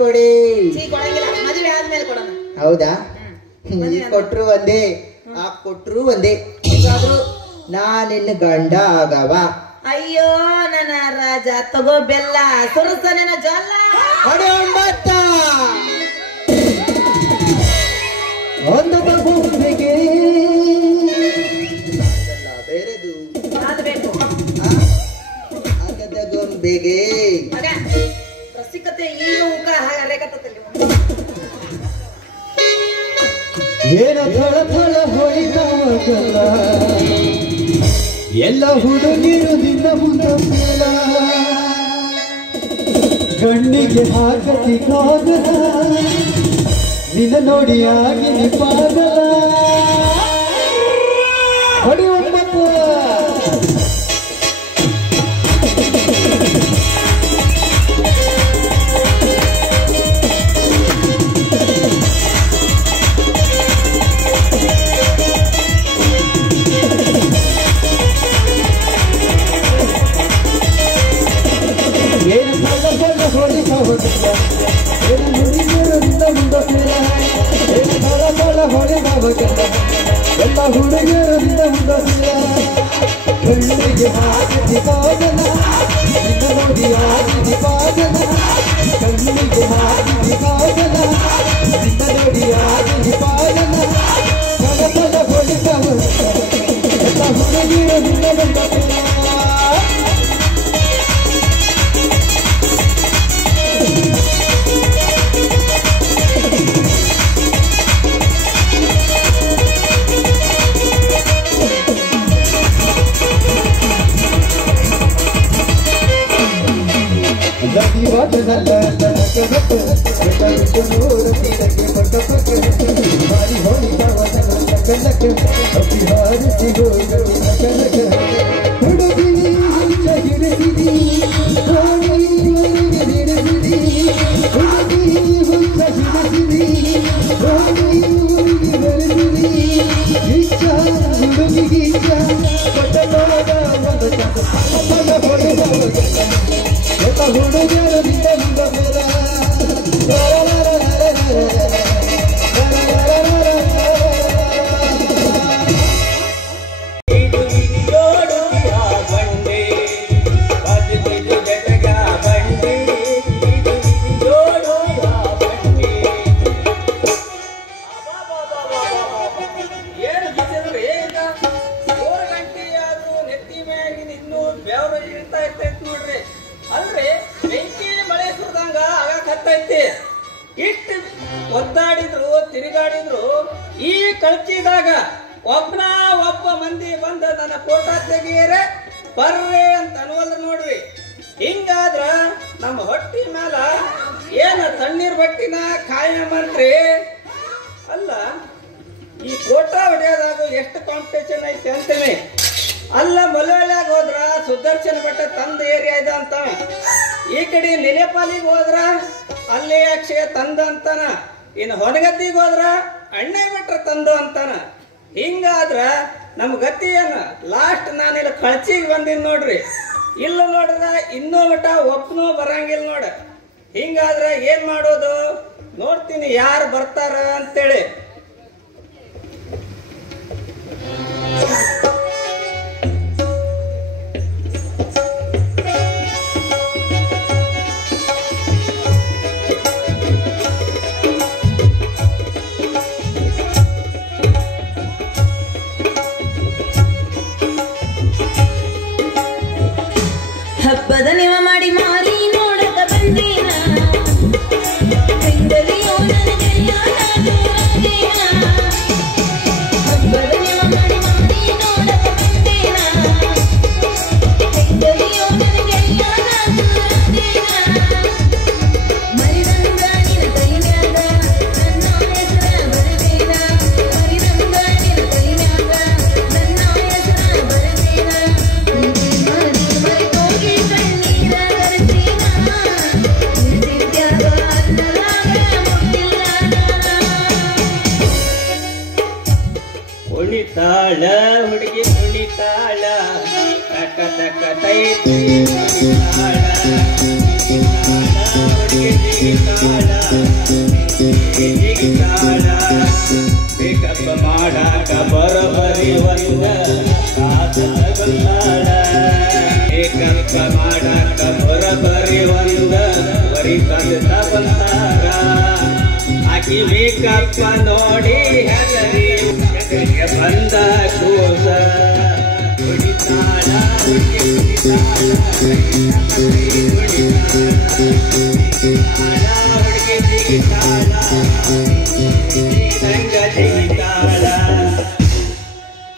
ಕೊಡಿ. ಮದುವೆ ಆದ್ಮೇಲೆ ಕೊಡೋಣ. ಹೌದಾ? ಕೊಟ್ರು ಒಂದೇ, ಆ ಕೊಟ್ರು ಒಂದೇ. ಹೇಗಾದ್ರು ನಾನಿನ್ನು ಗಂಡ ಆಗವ. ಅಯ್ಯೋ ನನ್ನ ರಾಜ ತಗೋ ಬೆಲ್ಲ ಸುರಸನ ಜಲ್ಲ ಒಂದು ಗೊಂಬೆಗೆ ಬೇರೆದು ಆಗದ ಗೊಂಬೆಗೆ ರಸಿಕತೆ ಈಗ ಊಕ ರೇಖತ್ತಲ್ಲಿ ಏನ ಫಳ ಫಳ ಹೊಳಿದವಲ್ಲ ಎಲ್ಲ ಹುಡುಗಿರು ನಿನ್ನ ಮುಂದ ಕಣ್ಣಿಗೆ ಹಾಕತಿ ಕಾಗಲ ನಿನ್ನ ನೋಡಿ ಆಗಿ ಪಾಗಲ ಹೊಡೆಯೊಬ್ಬ ಎಲ್ಲ ಹುಡುಗಿಯರಿಂದ ಕಣ್ಣಿಗೆ ಹಾಕಿ ಪಾಗಲ ನಿನ್ನ ನೋಡಿ ಆಗಿ ಪಾಗಲ ಕಣ್ಣಿಗೆ ಹಾಕಿ ಪಾಗಲ ನಿನ್ನ ನೋಡಿ ಆಗಿ ಪಾಗಲ ಪದ ಪದ ಹೊಡಿತವ ಎಲ್ಲ ಹುಡುಗಿಯರಿಂದ ಒದ್ದಾಡಿದ್ರು ತಿರುಗಾಡಿದ್ರು ಈ ಕಳ್ಚಿದಾಗ ಒಬ್ಬ ಮಂದಿ ಬಂದ ನನ್ನ ಫೋಟೋ ತೆಗಿಯರೆ ಬರ್ರೆ ಅಂತ ಅನ್ವಲ್ರ ನೋಡ್ರಿ. ಹಿಂಗಾದ್ರ ನಮ್ಮ ಹೊಟ್ಟಿ ಮ್ಯಾಲ ಏನ ತಣ್ಣೀರ್ ಬಟ್ಟಿನ ಕಾಯಮಂತ್ರಿ ಅಲ್ಲ. ಈ ಫೋಟೋ ಹೊಡೆಯೋದಾಗ ಎಷ್ಟು ಕಾಂಪಿಟೇಷನ್ ಐತೆ ಅಂತೇನೆ. ಅಲ್ಲ ಮಲಯಾಳ್ಯಾಗ ಹೋದ್ರ ಸುದರ್ಶನ ಭಟ್ಟ ತಂದ ಏರಿಯಾ ಇದೆ ಅಂತ, ಈ ಕಡೆ ನೆಲೆಪಾಲಿಗೆ ಹೋದ್ರ ಅಲ್ಲಿ ಅಕ್ಷಯ ತಂದ ಅಂತಾನ, ಇನ್ನು ಹೊನಗದ್ದಿಗೆ ಹೋದ್ರ ಅಣ್ಣೆ ಭಟ್ರ ತಂದು ಅಂತಾನ. ಹಿಂಗಾದ್ರ ನಮ್ ಗತಿ ಏನ? ಲಾಸ್ಟ್ ನಾನಿಲ್ಲಿ ಕಳ್ಚಿಗೆ ಬಂದಿನ್ ನೋಡ್ರಿ. ಇಲ್ಲ ನೋಡ್ರ ಇನ್ನೂ ಮಟ ಒಪ್ಪನೂ ಬರಂಗಿಲ್ಲ ನೋಡ. ಹಿಂಗಾದ್ರ ಏನ್ ಮಾಡೋದು ನೋಡ್ತೀನಿ ಯಾರು ಬರ್ತಾರ ಅಂತೇಳಿ. ಹಬ್ಬದ ನಿವ ಮಾಡಿ ಮಾರಿ ನೋಡಕ ಬಂದೇನ ಹಬ್ಬದ ನಿವ ಮಾಡಿ ಮಾರಿ ನೋಡಕ ಬಂದೇನ ಮರಿದಂಗ ನಿನ ಕೈ ಮ್ಯಾಗ ನನ್ನ ಹೆಸರ ಬರಬೇಡ, ಮರಿದಂಗ ನಿನ ಕೈ ಮ್ಯಾಗ ನನ್ನ ಹೆಸರ ಬರಬೇಡ. ಕುಣಿತಾಳ ಹುಡುಗಿ ಕುಣಿತಾಳ ತಕ ತಕ ತೈ ಹುಡುಗಿ ಮೇಕಪ್ ಮಾಡಾಕ ಬರೋಬರಿ ಒಂದ ತಗೊಂಡಾಳ ಮೇಕಪ್ ಮಾಡಾಕ ಬರೋಬರಿ ಒಂದ ಬರಿ ತಂದ ಬಂದಾರ ಆಕಿ ಮೇಕಪ್ ನೋಡಿ ಹೆದರಿ ಬಂದ ಕೂಸ ಹುಡಿತಾಳ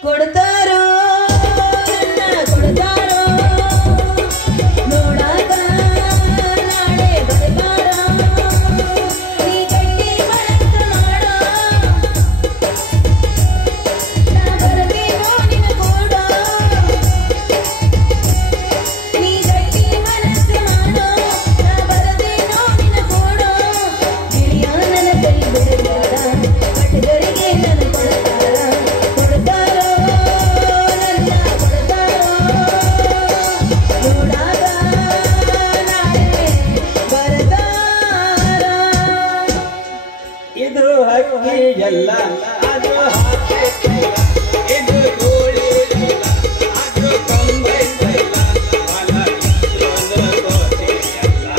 ಕೊಡ್ತಾರೋ ಕೊಡ್ತಾರೋ ನೋಡಾಕ ನಾಳೆ ಬರ್ತಾರೋ ನೀ ಗಟ್ಟಿ ಮನಸ್ಸ ಮಾಡೋ ನಾ ಬರ್ತೀನೋ ನಿನ್ನ ಕೂಡ ನೀ ಗಟ್ಟಿ ಮನಸ್ಸ ಮಾಡೋ ನಾ ಬರ್ತೀನೋ ನಿನ್ನ ಕೂಡ ಗಿಳಿಯ ನನ್ನ ಕೈ ಬಿಡಬೇಡ ಕಟ್ಟಗರಿಗೆ ನನ್ನ ಕೊಡ್ತಾರ ಕೊಡ್ತಾರೋ ನನ್ನ ಕೊಡ್ತಾರೋ ನೋಡಾಕ ನಾಳೆ ಬರ್ತಾರ ಇದು ಹಕ್ಕಿ ಎಲ್ಲ ಅದು ಹಾಕಿಲ್ಲ ಇದು ಗೋಳಿ ಇಲ್ಲ ಅದು ಕಂಬೈಲ್ಲ ಹೊಲ ಇಲ್ಲೊಂದು ಕೋಟಿ ಎಲ್ಲ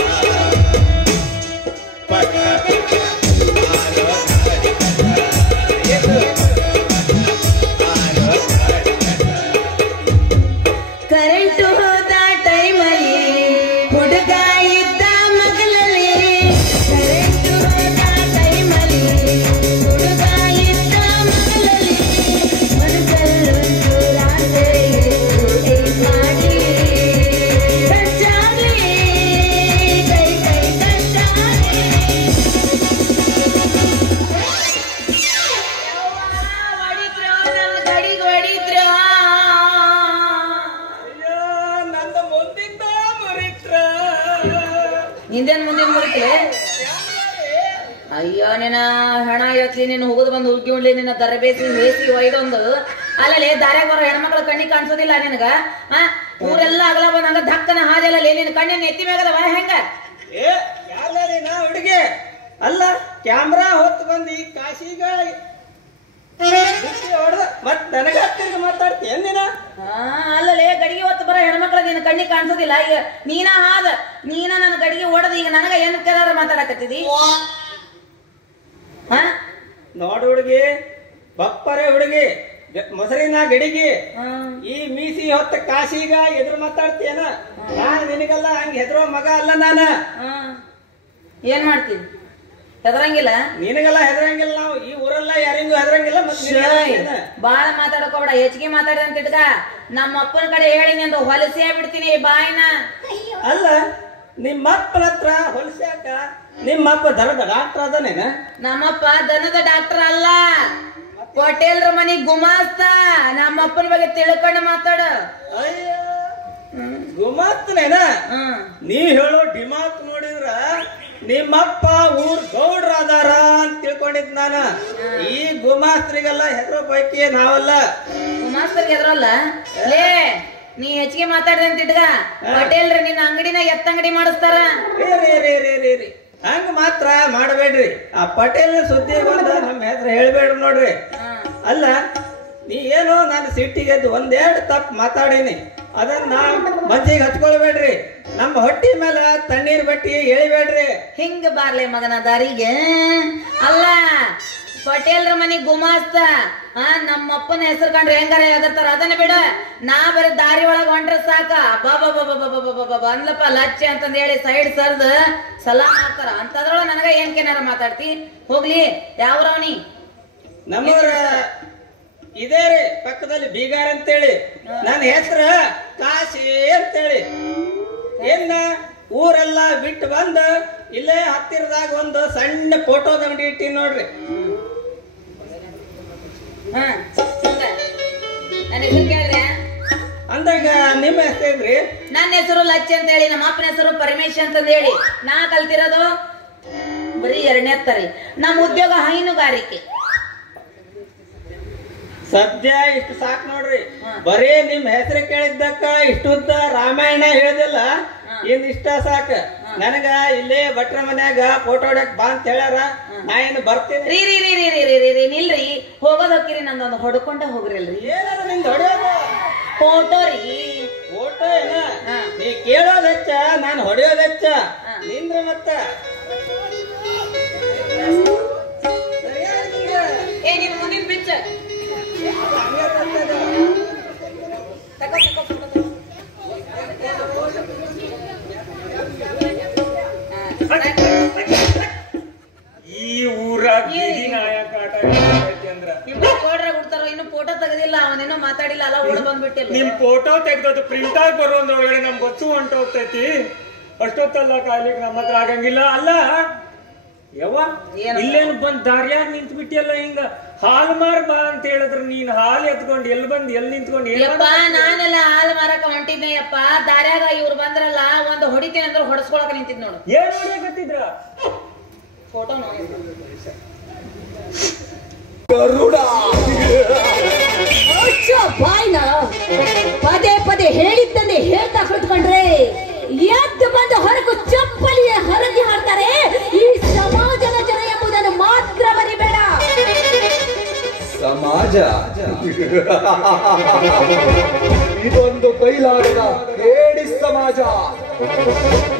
ಪಟ್ಟ ಆರೋ ಇದು ಆರೋ ಕರೆಂಟು ಹೋದ ಟೈಮಲ್ಲಿ ಹುಡುಗ ಇದ್ದ ಮಗಲಲ್ಲಿ ಕರೆಂಟು ಹೋದ ಟೈಮಲ್ಲಿ ಹುಡುಗ ಇದ್ದ ಮಗಲಲ್ಲಿ ಮನಸ್ಸಲ್ಲೊಂದು ರಾತ್ರಿ ಮಾಡಿ ಕಚ್ಚಾಗ್ಲಿ ಕೈ ಕೈ ಕಚ್ಚಾಗ್ಲಿ ಹೊಡಿದ್ರು ನನ್ನ ಗಡಿಗೆ ಹೊಡಿದ್ರು ಅಯ್ಯೋ ನಂದು ಮುಂದಿಂದ ಮುರಿತ್ರ ಹಿಂದೇನ್ ಮುಂದೆ ಮುರಿಕೆ ಅಯ್ಯೋ ನಿನ್ನ ಹೆಣ ಎತ್ಲಿ ನೀನು ಹೋಗುದು ಬಂದು ಹುಡುಗಿ ಉಳ್ಳಿ ನಿನ್ನ ದರಬೇಸಿ ಬೇಸಿ ಒಯ್ದೊಂದು ಅಲ್ಲಲ್ಲಿ ದಾರ್ಯಾಗ ಬರೋ ಹೆಣ್ಮಕ್ಳ ಕಣ್ಣಿಗೆ ಕಾಣಿಸೋದಿಲ್ಲ ನಿನಗ ಊರೆಲ್ಲ ಅಗಲ ಬಂದ ಹಂಗ ಧಕ್ಕನ ಹಾದೆಲ್ಲ ನಿನ್ನ ಕಣ್ಣಿನ ಎತ್ತಿ ಮ್ಯಾಗದವ ಹೆಂಗ ಏ ಯಾರ್ಯಾರಿ ನಾ ಹುಡುಗಿ ಅಲ್ಲ ಕ್ಯಾಮ್ರಾ ಹೊತ್ತು ಬಂದು ಈ ಕಾಶಿಗ ಹೊಡೆದ ಮತ್ ನನಗ ಹತ್ತಿರ ಮಾತಾಡ್ತೀಯ ನೀನ ಅಲ್ಲಲೇ ಗಡಿಗೆ ಹೊತ್ತು ಬರೋ ಹೆಣ್ಮಕ್ಳ ನಿನ್ನ ಕಣ್ಣಿಗೆ ಕಾಣಿಸೋದಿಲ್ಲ ಈಗ ನೀನ ಹಾದ ನೀನ ನನ್ನ ಗಡಿಗೆ ಹೊಡೆದು ಈಗ ನನಗ ಏನ್ ಕೆಲಾರ ಮಾತಾಡಕತ್ತಿದಿ ನೋಡು ಹುಡುಗಿ ಬಪ್ಪರೆ ಹುಡುಗಿ ಮೊಸರಿನ ಗಡಿಗೆ ಈ ಮೀಸಿ ಹೊತ್ತ ಕಾಶಿಗ ಎದುರು ಮಾತಾಡ್ತೀಯನ ನಾನು ನಿನಗಲ್ಲ ಹಂಗ ಹೆದರೋ ಮಗ ಅಲ್ಲ ನಾನ ಏನ್ ಮಾಡ್ತೀನಿ ಹೆದರಂಗಿಲ್ಲ ನಿನಗೆಲ್ಲ ಹೆದರಂಗಿಲ್ಲ ನಾವು ಈ ಊರೆಲ್ಲ ಯಾರಿಗೂ ಹೆದರಂಗಿಲ್ಲ ಮತ್ತೆ ಬಾಳ ಮಾತಾಡಕೋಬೇಡ ಹೆಚ್ಚಿಗೆ ಮಾತಾಡಿದ ಅಂತ ಇಟ್ಕ ನಮ್ಮ ಅಪ್ಪನ ಕಡೆ ಹೇಳಿ ನಿಂದು ಹೊಲಸೇ ಬಿಡ್ತೀನಿ ಬಾಯಿನ ಅಲ್ಲ ನಿಮ್ಮಪ್ಪನ ಹತ್ರ ಹೊಲಸ್ಯಾಕ ನಿಮ್ಮಪ್ಪ ದನದ ಡಾಕ್ಟರ್ ಅದನೇನ ನಮ್ಮಪ್ಪ ದನದ ಡಾಕ್ಟರ್ ಅಲ್ಲ ಹೋಟೆಲ್ರ ಮನಿ ಗುಮಾಸ್ತ ನಮ್ಮಪ್ಪನ ಬಗ್ಗೆ ತಿಳ್ಕೊಂಡು ಮಾತಾಡ ಅಯ್ಯ ಗುಮಾಸ್ತನೇನ ನೀವ್ ಹೇಳೋ ಡಿಮಾಕ್ ನೋಡಿದ್ರ ನಿಮ್ಮಪ್ಪ ಊರ್ ಗೌಡ್ರ ಅದಾರ ಅಂತ ತಿಳ್ಕೊಂಡಿದ್ ನಾನ ಈ ಗುಮಾಸ್ತ್ರಿಗೆಲ್ಲ ಹೆಸರು ಪೈಕಿ ನಾವಲ್ಲ ಗುಮಾಸ್ತರ್ಗೆ ಎದ್ರಲ್ಲ ಲೇ ನೀ ಹೆಚ್ಚಿಗೆ ಮಾತಾಡ್ದೆ ಅಂತ ಇಟ್ಗ ಹೋಟೆಲ್ರಿ ನಿನ್ನ ಅಂಗಡಿನ ಎತ್ತಂಗಡಿ ಮಾಡಿಸ್ತಾರ ರೀ ಹಂಗ ಮಾತ್ರ ಮಾಡಬೇಡ್ರಿ ಆ ಪಟೇಲ್ ಸುದ್ದಿ ಬಂದ ನಮ್ಮ ಹೆಸರು ಹೇಳ್ಬೇಡ್ರಿ ನೋಡ್ರಿ ಅಲ್ಲ ನೀ ಏನೋ ನಾನು ಸಿಟ್ಟಿಗೆದ್ದು ಒಂದೆರಡು ತಪ್ಪು ಮಾತಾಡೀನಿ ಅದನ್ನ ಮಜ್ಜಿಗೆ ಹಚ್ಕೊಳ್ಬೇಡ್ರಿ ನಮ್ಮ ಹೊಟ್ಟಿ ಮೇಲೆ ತಣ್ಣೀರ್ ಬಟ್ಟಿ ಎಳಿಬೇಡ್ರಿ ಹಿಂಗ ಬಾರ್ಲೆ ಮಗನ ದಾರಿಗೆ ಅಲ್ಲ ಪಟೇಲ್ರ ಮನಿ ಗುಮಾಸ್ತ ನಮ್ಮಪ್ಪನ ಹೆಸರು ಕಂಡ್ರೆ ಹೆಂಗಾರ ಎದರ್ತಾರ ಅದನ್ನ ಬಿಡ ನಾ ಬರೀ ದಾರಿ ಒಳಗ ಹೊಂಟ್ರ ಸಾಕ ಬಾಬಾ ಅಂದ್ಲಪ್ಪ ಲಚ್ಚೆ ಅಂತಂದ ಹೇಳಿ ಸೈಡ್ ಸರ್ದ್ ಸಲಾಮ್ ಮಾಡ್ತಾರ ಅಂತದ್ರೊಳಗ ನನಗ ಏನ್ಕೇನಾರ ಮಾತಾಡ್ತಿ ಹೋಗ್ಲಿ ಯಾವ್ರವನಿ ನಮ್ಮವ್ರ ಇದೇ ರೀ ಪಕ್ಕದಲ್ಲಿ ಬೀಗಾರ್ ಅಂತೇಳಿ ನನ್ನ ಹೆಸರು ಕಾಶಿ ಅಂತೇಳಿ ಏನ ಊರೆಲ್ಲ ಬಿಟ್ಟು ಬಂದ ಇಲ್ಲೇ ಹತ್ತಿರದಾಗ ಒಂದು ಸಣ್ಣ ಫೋಟೋದ ಅಂಗಡಿ ಇಟ್ಟಿ ನೋಡ್ರಿ ನನ್ನ ಹೆಸರು ಕೇಳ್ರೆ ಅಂದಾಗ ನಿಮ್ಮ ಹೆಸರೇನ್ರಿ ನನ್ನ ಹೆಸರು ಲಚ್ಚೆ ಅಂತ ಹೇಳಿ ನಮ್ಮ ಅಪ್ಪನ ಹೆಸರು ಪರಮೇಶ್ ಅಂತಂದ ಹೇಳಿ ನಾ ಕಲ್ತಿರೋದು ಬರೀ 2ನೇ ತರಿ ನಮ್ಮ ಉದ್ಯೋಗ ಹೈನುಗಾರಿಕೆ ಸದ್ಯ ಇಷ್ಟು ಸಾಕ್ ನೋಡ್ರಿ ಬರೀ ನಿಮ್ ಹೆಸರು ಕೇಳಿದ್ದಕ್ಕ ಇಷ್ಟುದ್ದ ರಾಮಾಯಣ ಹೇಳಿದಿಲ್ಲ ಇನ್ ಇಷ್ಟ ಸಾಕ ನನಗ ಇಲ್ಲೇ ಭಟ್ರ ಮನ್ಯಾಗ ಫೋಟೋ ಹೊಡ್ಯಾಕ್ ಬಾ ಅಂತ ಹೇಳ್ಯಾರ. ನಾ ಏನು ಬರ್ತೀನಿ. ರೀ ರೀ ರೀ ರೀ ರೀ ರೀ ರೀ ನಿಲ್ರಿ, ಹೋಗೋದ್ ಹೋಗಿರಿ, ನಂದೊಂದು ಹೊಡ್ಕೊಂಡ ಹೋಗ್ರಿಲ್ರಿ. ಏನಾರ ನಿಂದ ಹೊಡೆಯೋದು ಫೋಟೋ ರೀ. ಫೋಟೋ ಏನ ನೀ ಕೇಳೋದ್ ಹೆಚ್ಚ, ನಾನು ಹೊಡೆಯೋದ್ ಹೆಚ್ಚ. ನಿಂದ್ರ ಮತ್ತ ಏ ನಿನ್ ಮುಂದಿನ ಪಿಚ್ಚ ಈ ಊರಾಗ ಬೀದಿ ನಾಯಕ ಆಟ ಐತಿ ಅಂದ್ರ ಕೋಡ್ರಾಗ ಬಿಡ್ತಾರೋ, ಇನ್ನು ಫೋಟೋ ತೆಗದಿಲ್ಲ, ಅವನೇನೋ ಮಾತಾಡಿಲ್ಲ, ಅಲ್ಲ ಓಡ್ ಬಂದ್ಬಿಟ್ಟಿಲ್ಲ. ನಿಮ್ ಫೋಟೋ ತೆಗ್ದದು ಪ್ರಿಂಟ್ ಆಗಿ ಬರೋದ್ರೊಳಗಡೆ ನಮ್ ಬಸ್ಸು ಹೊಂಟೋಗ್ತೈತಿ. ಅಷ್ಟೊತ್ತಲ್ಲ ಕಾಲಿಗೆ ನಮ್ಮ ಹತ್ರ ಆಗಂಗಿಲ್ಲ. ಅಲ್ಲ ಯವ್ವ, ಇಲ್ಲೇನು ಬಂದ್ ದಾರಿಯಾಗ ನಿಂತ್ ಬಿಟ್ಟಿಯಲ್ಲ, ಹಿಂಗ ಹಾಲ್ ಮಾರ್ ಬಾ ಅಂತ ಹೇಳಿದ್ರ ನೀನ್ ಹಾಲ್ ಎತ್ಕೊಂಡ್ ಎಲ್ಲಿ ಬಂದ್ ಎಲ್ಲಿ ನಿಂತ್ಕೊಂಡ್ ಯಪ್ಪ ನಾನೆಲ್ಲ ಹಾಲು ಮಾರಕ ಹೊಂಟಿದ್ನೆ ಯಪ್ಪ. ದಾರ್ಯಾಗ ಇವ್ರು ಬಂದ್ರಲ್ಲ, ಒಂದು ಹೊಡಿತೀನಿ ಅಂದ್ರೆ ಹೊಡಸ್ಕೊಳಕ ನಿಂತಿದ್ ನೋಡು. ಏನ್ ಹೊಡಿಯಕತ್ತಿದ್ರ? ಫೋಟೋ ಗರುಡ ಬಾಯ್ನ ಪದೇ ಪದೇ ಹೇಳಿದ್ದನ್ನೇ ಹೇಳ್ತಾ ಕುಳಿತುಕೊಂಡ್ರೆ ಎದ್ದು ಬಂದು ಹೊರಗು ಚಪ್ಪಲಿಯ ಹೊರಗೆ ಹಾಡ್ತಾರೆ. ಈ ಸಮಾಜದ ಜನ ಎಂಬುದನ್ನು ಮಾತ್ರ ಮರಿಬೇಡ. ಸಮಾಜ ಇದೊಂದು ಕೈಲಾಗದ ಹೇಡಿ ಸಮಾಜ.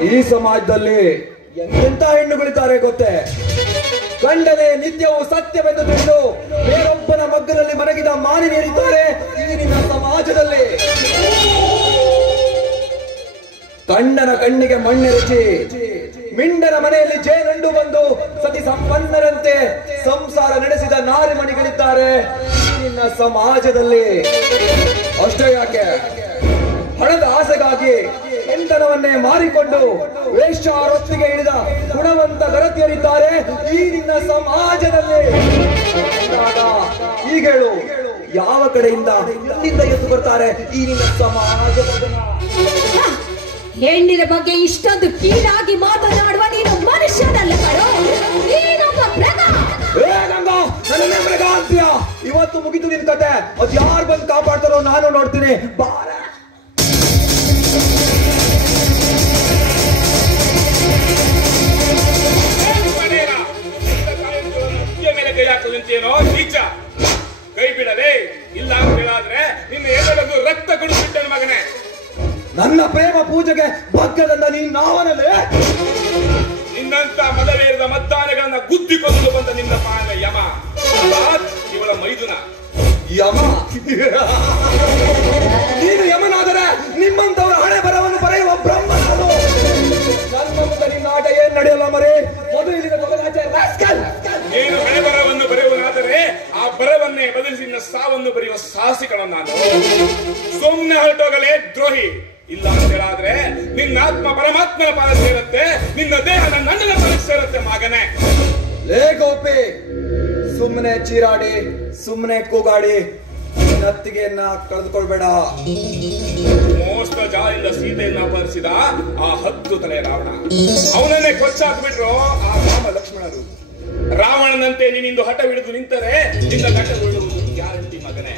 ಈ ಸಮಾಜದಲ್ಲಿ ಎಂತೆಂತ ಹೆಣ್ಣುಗಳಿದ್ದಾರೆ ಗೊತ್ತೇ? ಗಂಡನೇ ನಿತ್ಯವೂ ಸತ್ಯವೆಂದು ತಿಳಿದು ಬೇರೊಬ್ಬನ ಮಗ್ಗದಲ್ಲಿ ಮಲಗಿದ ಮಾನಿನೇರಿದ್ದಾರೆ ಈ ನಿನ್ನ ಸಮಾಜದಲ್ಲಿ. ಕಣ್ಣನ ಕಣ್ಣಿಗೆ ಮಣ್ಣೆರಚಿ ಮಿಂಡನ ಮನೆಯಲ್ಲಿ ಜೇನಂಡು ಬಂದು ಸತಿ ಸಂಪನ್ನರಂತೆ ಸಂಸಾರ ನಡೆಸಿದ ನಾರಿಮಣಿಗಳಿದ್ದಾರೆ ಈ ನಿನ್ನ ಸಮಾಜದಲ್ಲಿ. ಅಷ್ಟೇ ಯಾಕೆ, ಹಣದ ಆಸೆಗಾಗಿ ಹೆಂಡನವನ್ನೇ ಮಾರಿಕೊಂಡು ವೇಶ್ಯಾರೊತ್ತಿಗೆ ಇಳಿದ ಗುಣವಂತ ಗರತಿಯರಿದ್ದಾರೆ ಈ ನಿನ್ನ ಸಮಾಜದಲ್ಲಿ. ಈಗ ಹೇಳು, ಯಾವ ಕಡೆಯಿಂದ ಎಲ್ಲಿಂದ ಎದ್ದು ಬರ್ತಾರೆ ಈ ನಿನ್ನ ಸಮಾಜದ ಜನ? ಹೆಣ್ಣಿನ ಬಗ್ಗೆ ಇಷ್ಟೊಂದು ಕೀಳಾಗಿ ಮಾತನಾಡುವ ನೀನು ಮನುಷ್ಯನಲ್ಲ ಕಣೋ, ನೀನೊಬ್ಬ ಮೃಗ. ನನ್ನ ಮೃಗ ಅಂತೀಯ? ಇವತ್ತು ಮುಗಿದು ನಿನ್ ಕತೆ. ಅದ್ ಯಾರು ಬಂದು ಕಾಪಾಡ್ತಾರೋ ನಾನು ನೋಡ್ತೀನಿ. ಬಾರ ಕೈ ಹಾಕಲಂತೇನೋ ನೀಚ. ಕೈ ಬಿಡಲೇ, ಇಲ್ಲ ಅಂತ ಹೇಳಾದ್ರೆ ನಿನ್ನ ಎಲ್ಲರದ್ದು ರಕ್ತ ಕುಡಿಸಿಟ್ಟನ ಮಗನೇ. ನನ್ನ ಪ್ರೇಮ ಪೂಜೆಗೆ ಭಗ್ಗದಂಡ ನೀನ್ ನಾವನಲ್ಲೇ? ನಿನ್ನಂತ ಮದವೇರಿದ ಮದ್ದಾನೆಗಳನ್ನ ಗುದ್ದಿಕೊಂಡು ಬಂದ ನಿನ್ನ ಪಾಲ ಯಮ, ಇವಳ ಮೈದುನ. ಯಮ? ನೀನು ಯಮನಾದರೆ ನಿಮ್ಮಂತವರ ಹಣೆ ಬರವನ್ನು ಬರೆಯುವ ಬ್ರಹ್ಮ ನಾನು. ನನ್ನ ಮುಂದೆ ನಿನ್ನ ಆಟ ಏನ್ ನಡೆಯಲ್ಲ ಮರೇ. ನೀನು ಹಣೆ ಬರವನ್ನು ಬರೆಯುವನಾದರೆ ಆ ಬರವನ್ನೇ ಬದಲಿಸಿ ನಿನ್ನ ಸಾವನ್ನು ಬರೆಯುವ ಸಾಹಸಿಗಳು ನಾನು. ಸುಮ್ಮನೆ ಹೊರಟೋಗಲೇ ದ್ರೋಹಿ. ಇಲ್ಲ ಅಂತ ಹೇಳಾದ್ರೆ ನಿನ್ನ ಆತ್ಮ ಪರಮಾತ್ಮನ ಪಾಲ ಸೇರುತ್ತೆ, ನಿನ್ನ ದೇಹ ನನ್ನ ಪಾಲ ಸೇರುತ್ತೆ ಮಗನೇ. ಲೇ ಗೋಪಿ, ಸುಮ್ಮನೆ ಚೀರಾಡಿ ಸುಮ್ಮನೆ ಕೂಗಾಡಿ ನತ್ತಿಗೆಯನ್ನ ಕಳೆದುಕೊಳ್ಬೇಡ. ಮೋಸ್ತ ಜಾಯಿಂದ ಸೀತೆಯನ್ನ ಅಪಹರಿಸಿದ ಆ 10 ತಲೆಯ ರಾವಣ, ಅವನನ್ನೇ ಕೊಚ್ಚಾಕ್ಬಿಟ್ರು ಆ ರಾಮ ಲಕ್ಷ್ಮಣರು. ರಾವಣನಂತೆ ನೀನಿಂದು ಹಠವಿಡಿದು ನಿಂತರೆ ನಿನ್ನ ಘಟಗೊಳ್ಳುವುದು ಗ್ಯಾರಂಟಿ ಮಗನೇ.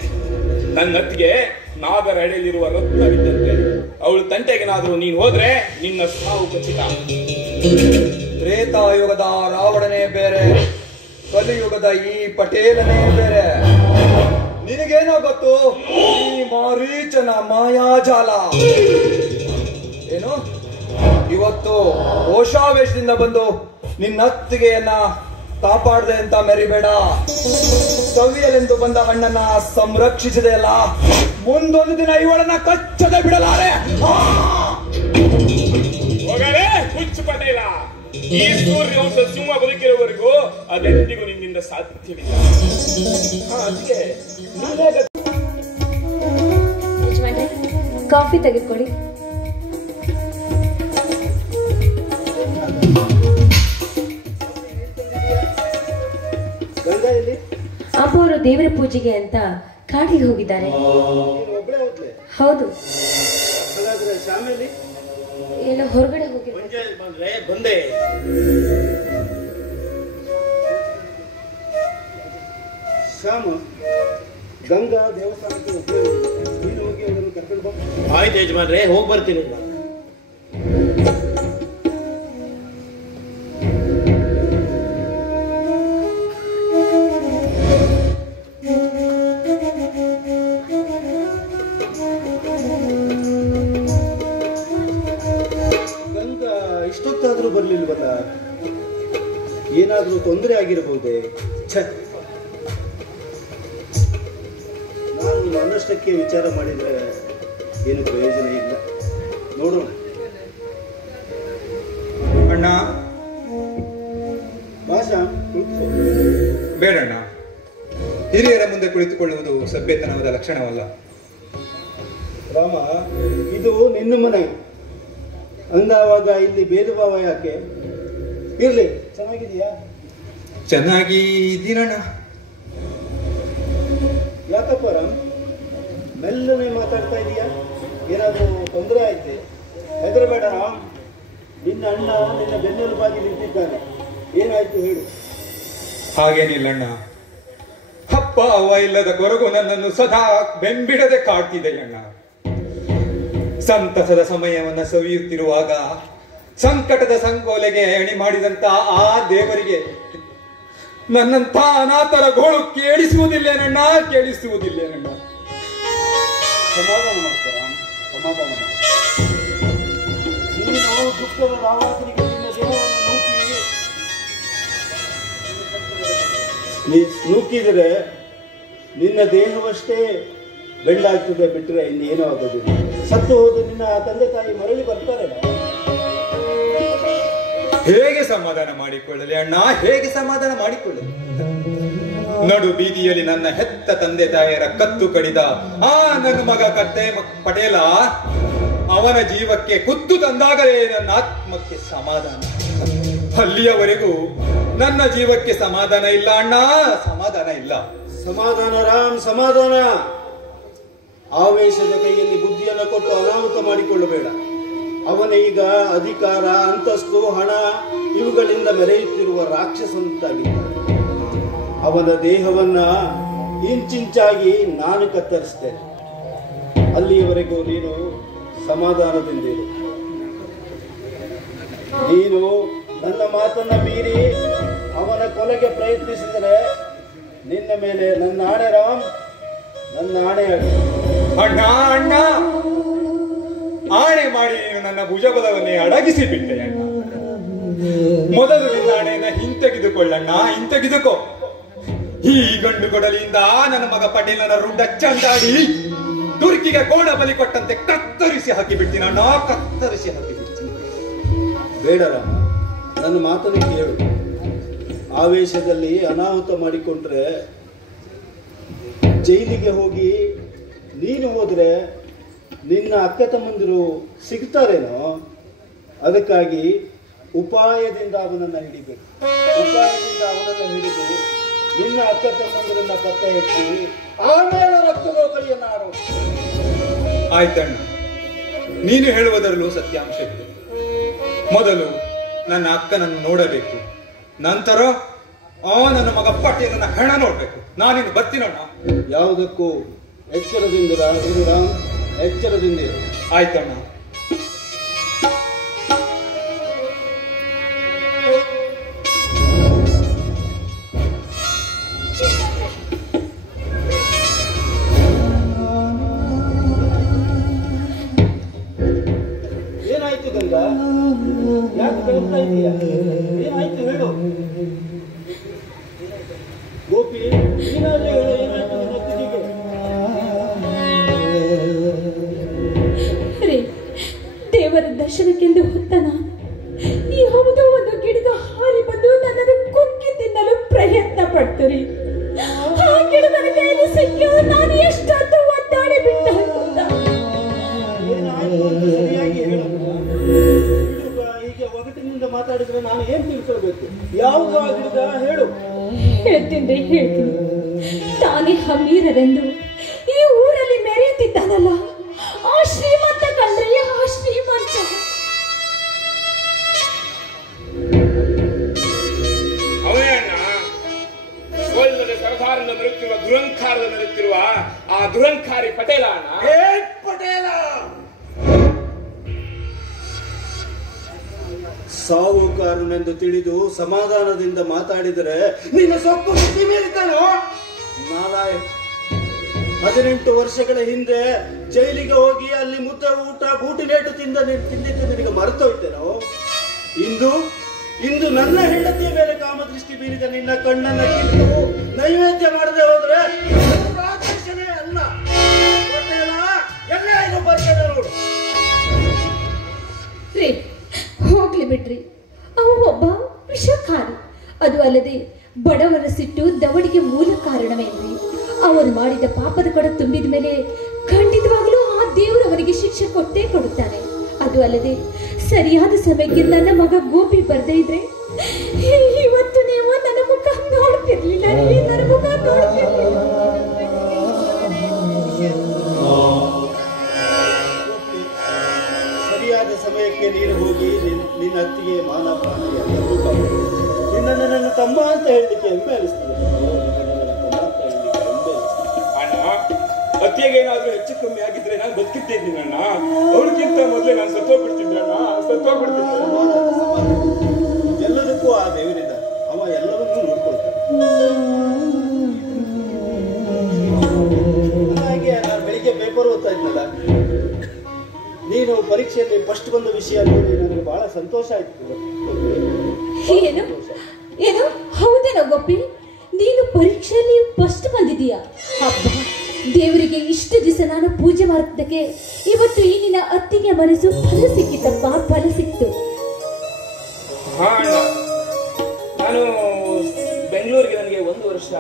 ನನ್ನತ್ತಿಗೆ ನಾಗರ ಎಳೆಯಲಿರುವ ರತ್ನವಿದ್ದಂತೆ. ಅವಳು ತಂಟೆಗೆನಾದರೂ ನೀನು ಹೋದ್ರೆ ನಿನ್ನ ಸಾವು ಖಚಿತ. ತ್ರೇತಾಯುಗದ ರಾವಣನೇ ಬೇರೆ, ಕಲಿಯುಗದ ಈ ಪಟೇಲನೇ ಬೇರೆ. ನಿನಗೇನೋ ಗೊತ್ತು ಈ ಮಾರೀಚನ ಮಾಯಾಜಾಲ ಏನು? ಇವತ್ತು ರೋಷಾವೇಶದಿಂದ ಬಂದು ನಿನ್ನತ್ತಿಗೆಯನ್ನ ಕಾಪಾಡದೆ ಅಂತ ಮೆರಿಬೇಡ. ಸವಿಯಲೆಂದು ಬಂದ ಹಣ್ಣನ್ನ ಸಂರಕ್ಷಿಸಿದೆ ಅಲ್ಲ, ಮುಂದೊಂದು ದಿನ ಇವಳನ್ನ ಕಚ್ಚದೆ ಬಿಡಲಾರೆ. ಹೋಗಲೇ ಹುಚ್ಚು ಪಟೇಲ. ಈ ಸೂರ್ಯವಂಶ ಸಿಂಹ ಬದುಕಿರುವವರೆಗೂ ಅದೆಂದಿಗೂ ನಿನ್ನಿಂದ ಸಾಧ್ಯವಿಲ್ಲ. ಅದಕ್ಕೆ ಕಾಫಿ ತೆಗೆದುಕೊಳ್ಳಿ. ಅಪ್ಪ ಅವರು ದೇವರ ಪೂಜೆಗೆ ಅಂತ ಕಾಡಿಗೆ ಹೋಗಿದ್ದಾರೆ. ಹೌದು, ಏನೋ ಹೊರಗಡೆ ಹೋಗಿದ್ದಾರೆ. ಬಂದೆ. ಶ್ಯಾಮ ಗಂಗಾ ದೇವಸ್ಥಾನಕ್ಕೆ ನೀನು ಹೋಗಿ ಅವರನ್ನು ಕರ್ಕೊಂಡು ಬಾ. ಆಯ್ತು ಯಜಮಾನ್ರೆ, ಹೋಗಿ ಬರ್ತೀನಿ. ಬರ್ಲಿಲ್ವಲ್ಲ? ಏನಾದ್ರೂ ತೊಂದರೆ ಆಗಿರಬಹುದೇ? ಛ, ನಾನು ನನ್ನಷ್ಟಕ್ಕೆ ವಿಚಾರ ಮಾಡಿದ್ರೆ ಏನು ಪ್ರಯೋಜನ ಇಲ್ಲ. ನೋಡೋಣ. ಅಣ್ಣ, ಭಾಷಾ ಕೂತ್ಕೋ. ಬೇಡಣ್ಣ. ಹಿರಿಯರ ಮುಂದೆ ಕುಳಿತುಕೊಳ್ಳುವುದು ಸಭ್ಯತನವಾದ ಲಕ್ಷಣವಲ್ಲ. ರಾಮ, ಇದು ನಿನ್ನ ಮನೆ ಅಂದವಾಗ ಇಲ್ಲಿ ಭೇದ ಭಾವ ಯಾಕೆ? ಇರ್ಲಿ. ಚೆನ್ನಾಗಿದೆಯಾ? ಚೆನ್ನಾಗಿ ಇದ್ದೀನಣ್ಣ. ಯಾಕಪ್ಪ ರಾಮ್, ಮೆಲ್ಲನೆ ಮಾತಾಡ್ತಾ ಇದೀಯಾ? ಏನಾದರೂ ತೊಂದರೆ ಆಯ್ತೆ? ಹೆದರಬೇಡ ರಾಮ್. ನಿನ್ನ ಅಣ್ಣ ನಿನ್ನ ಬೆನ್ನೆಲುಬಾಗಿ ನಿಂತಿದ್ದಾನೆ. ಏನಾಯ್ತು ಹೇಳು. ಹಾಗೇನಿಲ್ಲಣ್ಣ. ಅಪ್ಪ ಅವ್ವ ಇಲ್ಲದ ಕೊರಗು ನನ್ನನ್ನು ಸದಾ ಬೆಂಬಿಡದೆ ಕಾಡ್ತಿದೆ ಅಣ್ಣ. ಸಂತಸದ ಸಮಯವನ್ನ ಸವಿಯುತ್ತಿರುವಾಗ ಸಂಕಟದ ಸಂಕೋಲೆಗೆ ಎಣಿ ಮಾಡಿದಂತ ಆ ದೇವರಿಗೆ ನನ್ನಂತ ಅನಾಥರ ಗೋಳು ಕೇಳಿಸುವುದಿಲ್ಲೇನಣ್ಣ, ಕೇಳಿಸುವುದಿಲ್ಲೇನಣ್ಣ. ಸಮಾಧಾನ ಮಾಡ್ತಾರ, ಸಮಾಧಾನ ಮಾಡ. ನೀನು ದುಃಖದ ರಾವಾತನಿಗೆ ನಿನ್ನ ದೇಹವನ್ನು ನೂಕಿದರೆ ನಿನ್ನ ದೇಹವಷ್ಟೇ ಬೆಳ್ಳಾಗ್ತದೆ, ಬಿಟ್ಟರೆ ಇನ್ನೇನೂ ಆಗೋದಿಲ್ಲ. ಸತ್ತು ಹೋದ ನಿನ್ನ ತಂದೆ ತಾಯಿ ಮರಳಿ ಬರ್ತಾರೆ. ಹೇಗೆ ಸಮಾಧಾನ ಮಾಡಿಕೊಳ್ಳಲಿ ಅಣ್ಣ, ಹೇಗೆ ಸಮಾಧಾನ ಮಾಡಿಕೊಳ್ಳಲಿ? ನಡು ಬೀದಿಯಲ್ಲಿ ನನ್ನ ಹೆತ್ತ ತಂದೆ ತಾಯಿಯರ ಕತ್ತು ಕಡಿದ ಆ ನನ್ನ ಮಗ ಕತ್ತೆ ಪಟೇಲ ಅವನ ಜೀವಕ್ಕೆ ಕುತ್ತು ತಂದಾಗಲೇ ನನ್ನ ಆತ್ಮಕ್ಕೆ ಸಮಾಧಾನ. ಅಲ್ಲಿಯವರೆಗೂ ನನ್ನ ಜೀವಕ್ಕೆ ಸಮಾಧಾನ ಇಲ್ಲ ಅಣ್ಣ, ಸಮಾಧಾನ ಇಲ್ಲ. ಸಮಾಧಾನ ರಾಮ್, ಸಮಾಧಾನ. ಆವೇಶದ ಕೈಯಲ್ಲಿ ಬುದ್ಧಿಯನ್ನು ಕೊಟ್ಟು ಅನಾಹುತ ಮಾಡಿಕೊಳ್ಳಬೇಡ. ಅವನ ಈಗ ಅಧಿಕಾರ, ಅಂತಸ್ತು, ಹಣ ಇವುಗಳಿಂದ ಮೆರೆಯುತ್ತಿರುವ ರಾಕ್ಷಸಂತಾಗಿದ್ದಾನೆ. ಅವನ ದೇಹವನ್ನ ಇಂಚಿಂಚಾಗಿ ನಾನು ಕತ್ತರಿಸ್ತೇನೆ. ಅಲ್ಲಿಯವರೆಗೂ ನೀನು ಸಮಾಧಾನದಿಂದಿರು. ನೀನು ನನ್ನ ಮಾತನ್ನ ಮೀರಿ ಅವನ ಕೊಲೆಗೆ ಪ್ರಯತ್ನಿಸಿದರೆ ನಿನ್ನ ಮೇಲೆ ನನ್ನ ಆಣೆ ರಾಮ್, ನನ್ನ ಆಣೆಯಾಗಿ. ಅಣ್ಣ ಅಣ್ಣ, ಆಣೆ ಮಾಡಿ ನೀನು ನನ್ನ ಭುಜಬಲವನ್ನೇ ಅಡಗಿಸಿ ಬಿಟ್ಟೆ ಅಣ್ಣ. ಮೊದಲು ನಿನ್ನ ಆಣೆಯನ್ನ ಹಿಂತೆಗೆದುಕೊಳ್ಳಣ್ಣ, ಹಿಂತೆಗೆದುಕೋ. ಈ ಗಂಡು ಕೊಡಲಿಯಿಂದ ನನ್ನ ಮಗ ಪಟೇಲನ ರುಂಡ ಚಂಡಾಡಿ ತುರ್ಕಿಗೆ ಕೋಣ ಬಲಿ ಕೊಟ್ಟಂತೆ ಕತ್ತರಿಸಿ ಹಾಕಿಬಿಡ್ತೀನಿ ಅಣ್ಣ, ಕತ್ತರಿಸಿ ಹಾಕಿಬಿಡ್ತೀನಿ. ಬೇಡ ರಾಮ, ನನ್ನ ಮಾತನ್ನು ಕೇಳು. ಆವೇಶದಲ್ಲಿ ಅನಾಹುತ ಮಾಡಿಕೊಂಡ್ರೆ ಜೈಲಿಗೆ ಹೋಗಿ ನೀನು ಹೋದ್ರೆ ನಿನ್ನ ಅಕ್ಕ ತಮ್ಮಂದಿರು ಸಿಗ್ತಾರೇನೋ? ಅದಕ್ಕಾಗಿ ಉಪಾಯದಿಂದ ಅವನನ್ನು ಹಿಡಿಬೇಕು. ಉಪಾಯದಿಂದ ಅವನನ್ನು ಹಿಡಿದು ನಿನ್ನ ಅಕ್ಕ ತಮ್ಮಂದಿರನ್ನ ಪತ್ತೆ ಹಚ್ಚಿ ಆಮೇಲೆ ರಕ್ತದ ಕೈಯನ್ನು ಆಡೋ. ಆಯ್ತಣ್ಣ, ನೀನು ಹೇಳುವುದರಲ್ಲೂ ಸತ್ಯಾಂಶವಿದೆ. ಮೊದಲು ನನ್ನ ಅಕ್ಕನನ್ನು ನೋಡಬೇಕು, ನಂತರ ನನ್ನ ಮಗ ಪಟೇಲನ ಹೆಣ ನೋಡ್ಬೇಕು. ನಾನಿನ್ನು ಬರ್ತೀನಣ್ಣ. ಯಾವುದಕ್ಕೂ ಎಚ್ಚರದಿಂದಿರ ರಾಮ್, ಎಚ್ಚರದಿಂದಿರ. ಆಯ್ತಣ್ಣ. ಏನಾಯ್ತು ಗಂಗಾ? ಯಾಕೆ ಬೆಳ್ತಾ ಇದೀಯ? ಏನಾಯ್ತು ಹೇಳು. ಗೋಪಿ, ಏನಾದ್ರೂ ಹೇಳು, ಏನಾಯ್ತು ನಿನ್ನ ಅತ್ತಿಗೆಗೆ? ರೇ, ದೇವರ ದರ್ಶನಕ್ಕೆಂದು ಹೊತ್ತನ ಯಾವುದೋ ಒಂದು ಗಿಡದ ಹಾರಿ ಬಂದು ನನ್ನನ್ನು ಕುಕ್ಕಿ ತಿನ್ನಲು ಪ್ರಯತ್ನ ಪಡ್ತೀರಿ. ಆ ಗಿಡ ನನ್ನ ಕೈಯಲ್ಲಿ ಸಿಕ್ಕಿ ನಾನು ಎಷ್ಟೊಂದು ಒದ್ದಾಡಿ ಬಿಟ್ಟ. ಏನಾಯ್ತು ಅಂತ ಸರಿಯಾಗಿ ಹೇಳು. ಹೀಗೆ ಒಗಟಿನಿಂದ ಮಾತಾಡಿದ್ರೆ ನಾನು ಏನ್ ತಿಳ್ಕೊಳ್ಬೇಕು? ಯಾವುದು ಆ ಗಿಡ ಹೇಳು. ಹೇಳ್ತೀನಿ, ತಾನೇ ಹಮೀರರೆಂದು ಈ ಊರಲ್ಲಿ ಮೆರೆಯುತ್ತಿದ್ದಾನಲ್ಲ ಆ ಶ್ರೀಮಂತ ಕಂಡ್ರೆ ಆ ಶ್ರೀಮಂತ. ಅವನೇ ಅಣ್ಣ, ಸೋಲಿಲ್ಲದೆ ಸರದಾರದಿಂದ ಮೆರೆಯುತ್ತಿರುವ ದುರಂಕಾರದ ಮೆರೆಯುತ್ತಿರುವ ಆ ದುರಂಕಾರಿ ಪಟೇಲ ಅಣ್ಣ. ಪಟೇಲ ಸಾಹುಕಾರನೆಂದು ತಿಳಿದು ಸಮಾಧಾನದಿಂದ ಮಾತಾಡಿದರೆ ನಿನ್ನ ಸೊಕ್ಕು ಬುದ್ಧಿ ಮೀರಿತಾನೋ? ನಾಲಾಯ 18 ವರ್ಷಗಳ ಹಿಂದೆ ಜೈಲಿಗೆ ಹೋಗಿ ಅಲ್ಲಿ ಮುದ್ದೆ ಊಟ ಬೂಟಿನೇಟು ತಿಂದಿದ್ದು ನಿನಗೆ ಮರೆತೋಯ್ತೇನೋ? ಇಂದು ಇಂದು ನನ್ನ ಹೆಂಡತಿಯ ಮೇಲೆ ಕಾಮದೃಷ್ಟಿ ಬೀರಿದ ನಿನ್ನ ಕಣ್ಣನ್ನ ಕಿತ್ತು ನೈವೇದ್ಯ ಮಾಡದೆ ಹೋದ್ರೆ ರಾಕ್ಷಸನೇ ಅಲ್ಲ. ಎಲ್ಲ ಇದು ಬರ್ತದೆ ನೋಡು. ಹೋಗ್ಲಿ ಬಿಡ್ರಿ, ಅವ ಒಬ್ಬ ವಿಷಕಾರಿ. ಅದು ಅಲ್ಲದೆ ಬಡವರ ಸಿಟ್ಟು ದವಡಿಗೆ ಮೂಲ ಕಾರಣವೇನ್ರಿ. ಅವನು ಮಾಡಿದ ಪಾಪದ ಕಡ ತುಂಬಿದ ಮೇಲೆ ಖಂಡಿತವಾಗಲೂ ಆ ದೇವರು ಅವನಿಗೆ ಶಿಕ್ಷೆ ಕೊಟ್ಟೇ ಕೊಡುತ್ತಾನೆ. ಅದು ಅಲ್ಲದೆ ಸರಿಯಾದ ಸಮಯಕ್ಕೆ ನನ್ನ ಮಗ ಗೋಪಿ ಬರ್ದೇ ಇದ್ರೆ ಇವತ್ತು ನೀವು ನನ್ನ ಮುಖ ನೋಡ್ತಿರ್ಲಿಲ್ಲ. ನನ್ನ ಮುಖ ನೋಡ್ತಿರ್ಲಿಲ್ಲ. ಸರಿಯಾದ ಸಮಯಕ್ಕೆ ನೀನು ಹೋಗಿ ನಿನ್ನ ಅತ್ತಿಗೆ ಮಾನ ಪ್ರಾಣ ಎಲ್ಲವೂ ಕಾಪಾಡು. ನಿನ್ನನ್ನು ನನ್ನ ತಮ್ಮ ಅಂತ ಹೇಳಲಿಕ್ಕೆ ಹೆಮ್ಮೆ ಅನಿಸ್ತದೆ. ಅಣ್ಣ, ಅತ್ತಿಗೆ ಏನಾದ್ರೂ ಹೆಚ್ಚು ಕಮ್ಮಿ ಆಗಿದ್ರೆ ನಾನು ಬದುಕಿದ್ದೇನೆ ಅಣ್ಣ. ಅವಳಿಗಿಂತ ಮೊದಲೇ ನಾನು ಸತ್ತೋಗ್ಬಿಡ್ತಿದ್ದೆ ಅಣ್ಣ, ಸತ್ತೋಗ್ಬಿಡ್ತಿದ್ದೆ. ಎಲ್ಲದಕ್ಕೂ ಆ ದೇವರಿದ್ದ, ಅವ ಎಲ್ಲವನ್ನೂ ನೋಡ್ಕೊಳ್ತಾನೆ. ಹಾಗೆ ನಾನು ಬೆಳಿಗ್ಗೆ ಪೇಪರ್ ಓದ್ತಾ ಇದ್ನಲ್ಲ, ನೀನು ಪರೀಕ್ಷೆಯಲ್ಲಿ ಫಸ್ಟ್ ಬಂದ ವಿಷಯ ನೋಡಿ ನನಗೆ ಬಹಳ ಸಂತೋಷ ಆಯ್ತು. ಏನು ಏನು ಹೌದೇನೋ ಗೋಪಿ, ನೀನು ಪರೀಕ್ಷೆಯಲ್ಲಿ ಫಸ್ಟ್ ಬಂದಿದೀಯಾ? ಹಬ್ಬ, ದೇವರಿಗೆ ಇಷ್ಟು ದಿವಸ ನಾನು ಪೂಜೆ ಮಾಡಿದ್ದಕ್ಕೆ ಇವತ್ತು ಈ ನಿನ್ನ ಅತ್ತಿಗೆ ಮನಸ್ಸು ಫಲ ಸಿಕ್ಕಿತಪ್ಪ, ಫಲ ಸಿಕ್ತು. ಹಾ ಅಣ್ಣ, ನಾನು ಬೆಂಗಳೂರಿಗೆ ನನಗೆ 1 ವರ್ಷ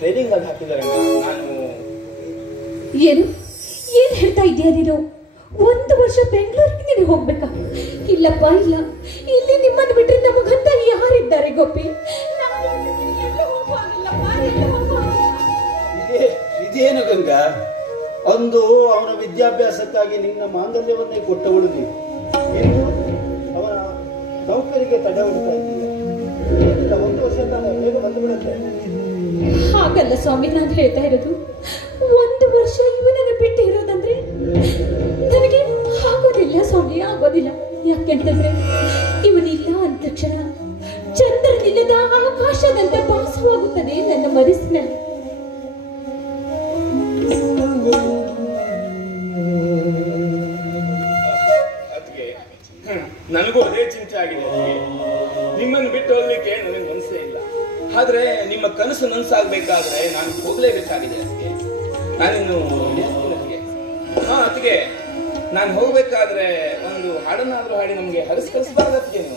ಟ್ರೈನಿಂಗ್ ಅಲ್ಲಿ ಹಾಕಿದ್ದಾರೆ. ನಾನು ಏನು ಏನ್ ಹೇಳ್ತಾ ಇದೀಯ ನೀನು? 1 ವರ್ಷ ಬೆಂಗಳೂರಿಗೆ ನೀನು ಹೋಗ್ಬೇಕಾ? ಇಲ್ಲಪ್ಪ ಇಲ್ಲ, ಇಲ್ಲಿ ನಿಮ್ಮನ್ನು ಬಿಟ್ಟರೆ ನಮಗಂತ ಯಾರಿದ್ದಾರೆ ಗೋಪಿ? ಇದೇನು ಗಂಗಾ, ಅಂದು ಅವನ ವಿದ್ಯಾಭ್ಯಾಸಕ್ಕಾಗಿ ನಿನ್ನ ಮಾಂಗಲ್ಯವನ್ನೇ ಕೊಟ್ಟವಳು ನೀನು. ಇನ್ನು ಅವನ ನೌಕರಿಗೆ ತಡೆ ಹೊಡ್ತಾ ಇದ್ದೀಯ. 1 ವರ್ಷ ಬೇಗ ಬಂದು ಬಿಡುತ್ತೆ. ಹಾಗಲ್ಲ ಸ್ವಾಮಿ, ನಾನು ಹೇಳ್ತಾ ಇರೋದು 1 ವರ್ಷ ಇವನನ್ನು ಬಿಟ್ಟು ಇರೋದಂದ್ರೆ ನನಗೆ ಆಗೋದಿಲ್ಲ ಸ್ವಾಮಿ, ಆಗೋದಿಲ್ಲ. ಯಾಕೆಂತಂದ್ರೆ ಇವನಿಲ್ಲ ಅಂದ ತಕ್ಷಣ ಚಂದ್ರನಿಲ್ಲದ ಆಕಾಶದಂತ ಭಾಸವಾಗುತ್ತದೆ ನನ್ನ ಮನಸ್ಸಿನಲ್ಲಿ. ಅದಕ್ಕೆ ನನಗೂ ಅದೇ ಚಿಂತೆ ಆಗಿದೆ. ನಿಮ್ಮನ್ನು ಬಿಟ್ಟು ಹೋಗ್ಲಿಕ್ಕೆ ನನಗೆ ಮನಸ್ಸೇ ಇಲ್ಲ. ಆದ್ರೆ ನಿಮ್ಮ ಕನಸು ನನಸಾಗಬೇಕಾದ್ರೆ ನಾನು ಹೋಗ್ಲೇಬೇಕಾಗಿದೆ. ಅದಕ್ಕೆ ನಾನಿನ್ನು ಅದಕ್ಕೆ ನಾನು ಹೋಗ್ಬೇಕಾದ್ರೆ ಒಂದು ಹಾಡನ್ನಾದ್ರೂ ಹಾಡಿ ನಮ್ಗೆ ಹರಿಸ್ಕರಿಸಬಾರ್ದು. ಅದಕ್ಕೆ ನೀವು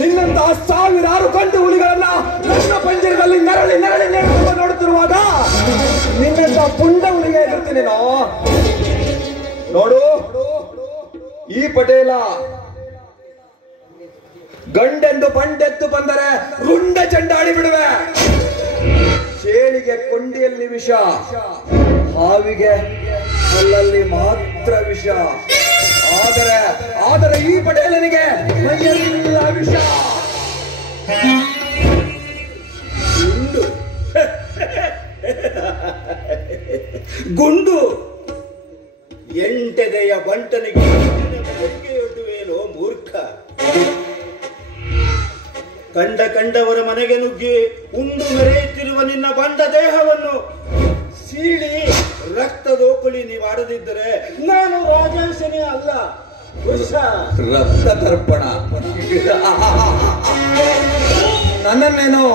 ನಿನ್ನಂತಹ ಸಾವಿರಾರು ಗಂಟು ಹುಲಿಗಳನ್ನ ನನ್ನ ಪಂಜರದಲ್ಲಿ ನರಳಿ ನರಳಿ ನೋಡುತ್ತಿರುವಾಗ ನಿನ್ನಂತ ಪುಂಡ ಹುಲಿಗೆ ಎದುರ್ತೀನಿ ನೋಡು. ಈ ಪಟೇಲ ಗಂಡೆಂದು ಬಂಡೆತ್ತು ಬಂದರೆ ರುಂಡ ಚಂಡಾಡಿ ಬಿಡುವೆ. ಚೇಳಿಗೆ ಕೊಂಡಿಯಲ್ಲಿ ವಿಷ, ಹಾವಿಗೆ ಅಲ್ಲಲ್ಲಿ ಮಾತ್ರ ವಿಷ. ಆದರೆ ಈ ಪಟೇಲನಿಗೆ ಮೈಯೆಲ್ಲ ವಿಷ. ಗುಂಡು ಎಂಟೆದೆಯ ಬಂಟನಿಗೆ ಒಡ್ಡುವೇನೋ ಮೂರ್ಖ. ಕಂಡವರ ಮನೆಗೆ ನುಗ್ಗಿ ಉಂಡು ಮೆರೆಯುತ್ತಿರುವ ನಿನ್ನ ಬಂಡ ದೇಹವನ್ನು ಸೀಳಿ ರಕ್ತದೋಕುಳಿ ನೀವು ಆಡದಿದ್ದರೆ ನಾನು ರಾಜೇಶನೇ ಅಲ್ಲ, ರಕ್ತ ತರ್ಪಣ. ನನ್ನನ್ನೇನೋ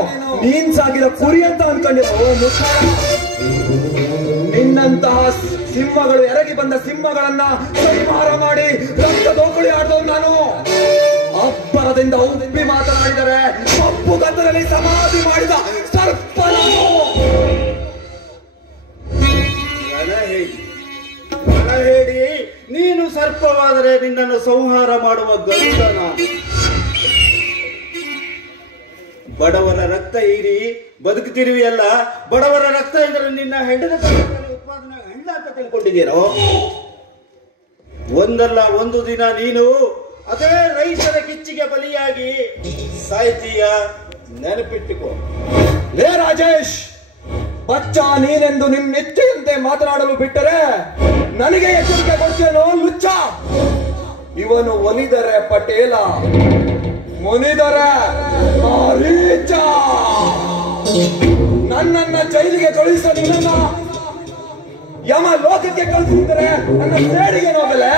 ನೀನ್ ಸಾಗಿದ ಕುರಿ ಅಂತ ಅನ್ಕೊಂಡಿರೋ. ನಿನ್ನಂತಹ ಸಿಂಹಗಳು ಎರಗಿ ಬಂದ ಸಿಂಹಗಳನ್ನ ಸಂಹಾರ ಮಾಡಿ ರಕ್ತ ದೋಕುಳಿ ಆಡ್ದವ್ ನಾನು. ಅಬ್ಬರದಿಂದ ಉಬ್ಬಿ ಮಾತನಾಡಿದರೆ ಕಪ್ಪು ಗದ್ದರಲ್ಲಿ ಸಮಾಧಿ ಮಾಡಿದ ಸರ್ಪ ನಾನು. ರಣ ಹೇಳಿ ನೀನು ಸರ್ಪವಾದರೆ ನಿನ್ನನ್ನು ಸಂಹಾರ ಮಾಡುವ ಗರುಡ ನಾನು. ಬಡವರ ರಕ್ತ ಹೀರಿ ಬದುಕುತ್ತಿರುವಿಯಲ್ಲ, ಬಡವರ ರಕ್ತ ಎಂದರೆ ನಿನ್ನ ಹೆಂಡದ ಉತ್ಪಾದನೆ ಹೆಣ್ಣ ಅಂತ ತಿಳ್ಕೊಂಡಿದ್ದೀರೋ? ಒಂದಲ್ಲ ಒಂದು ದಿನ ನೀನು ಅದೇ ರೈತರ ಕಿಚ್ಚಿಗೆ ಬಲಿಯಾಗಿ ಸಾಯ್ತೀಯ, ನೆನಪಿಟ್ಟುಕೋ. ಲೇ ರಾಜೇಶ್, ಬಚ್ಚ ನೀನೆಂದು ನಿನ್ನೆಚ್ಚೆಯಂತೆ ಮಾತನಾಡಲು ಬಿಟ್ಟರೆ ನನಗೆ ಎಚ್ಚರಿಕೆ ಕೊಡ್ತೇನೋ ಲುಚ್ಚ. ಇವನು ಒಲಿದರೆ ಪಟೇಲ, ಮುನಿದರೆ ಮಾರೀಚ. ನನ್ನನ್ನ ಜೈಲಿಗೆ ಕಳುಹಿಸ, ನಿನ್ನ ಯಮ ಲೋಕಕ್ಕೆ ಕಳಿಸಿದರೆ ನನ್ನ ಸೇಡಿಗೆ ನೋಗಲೆ.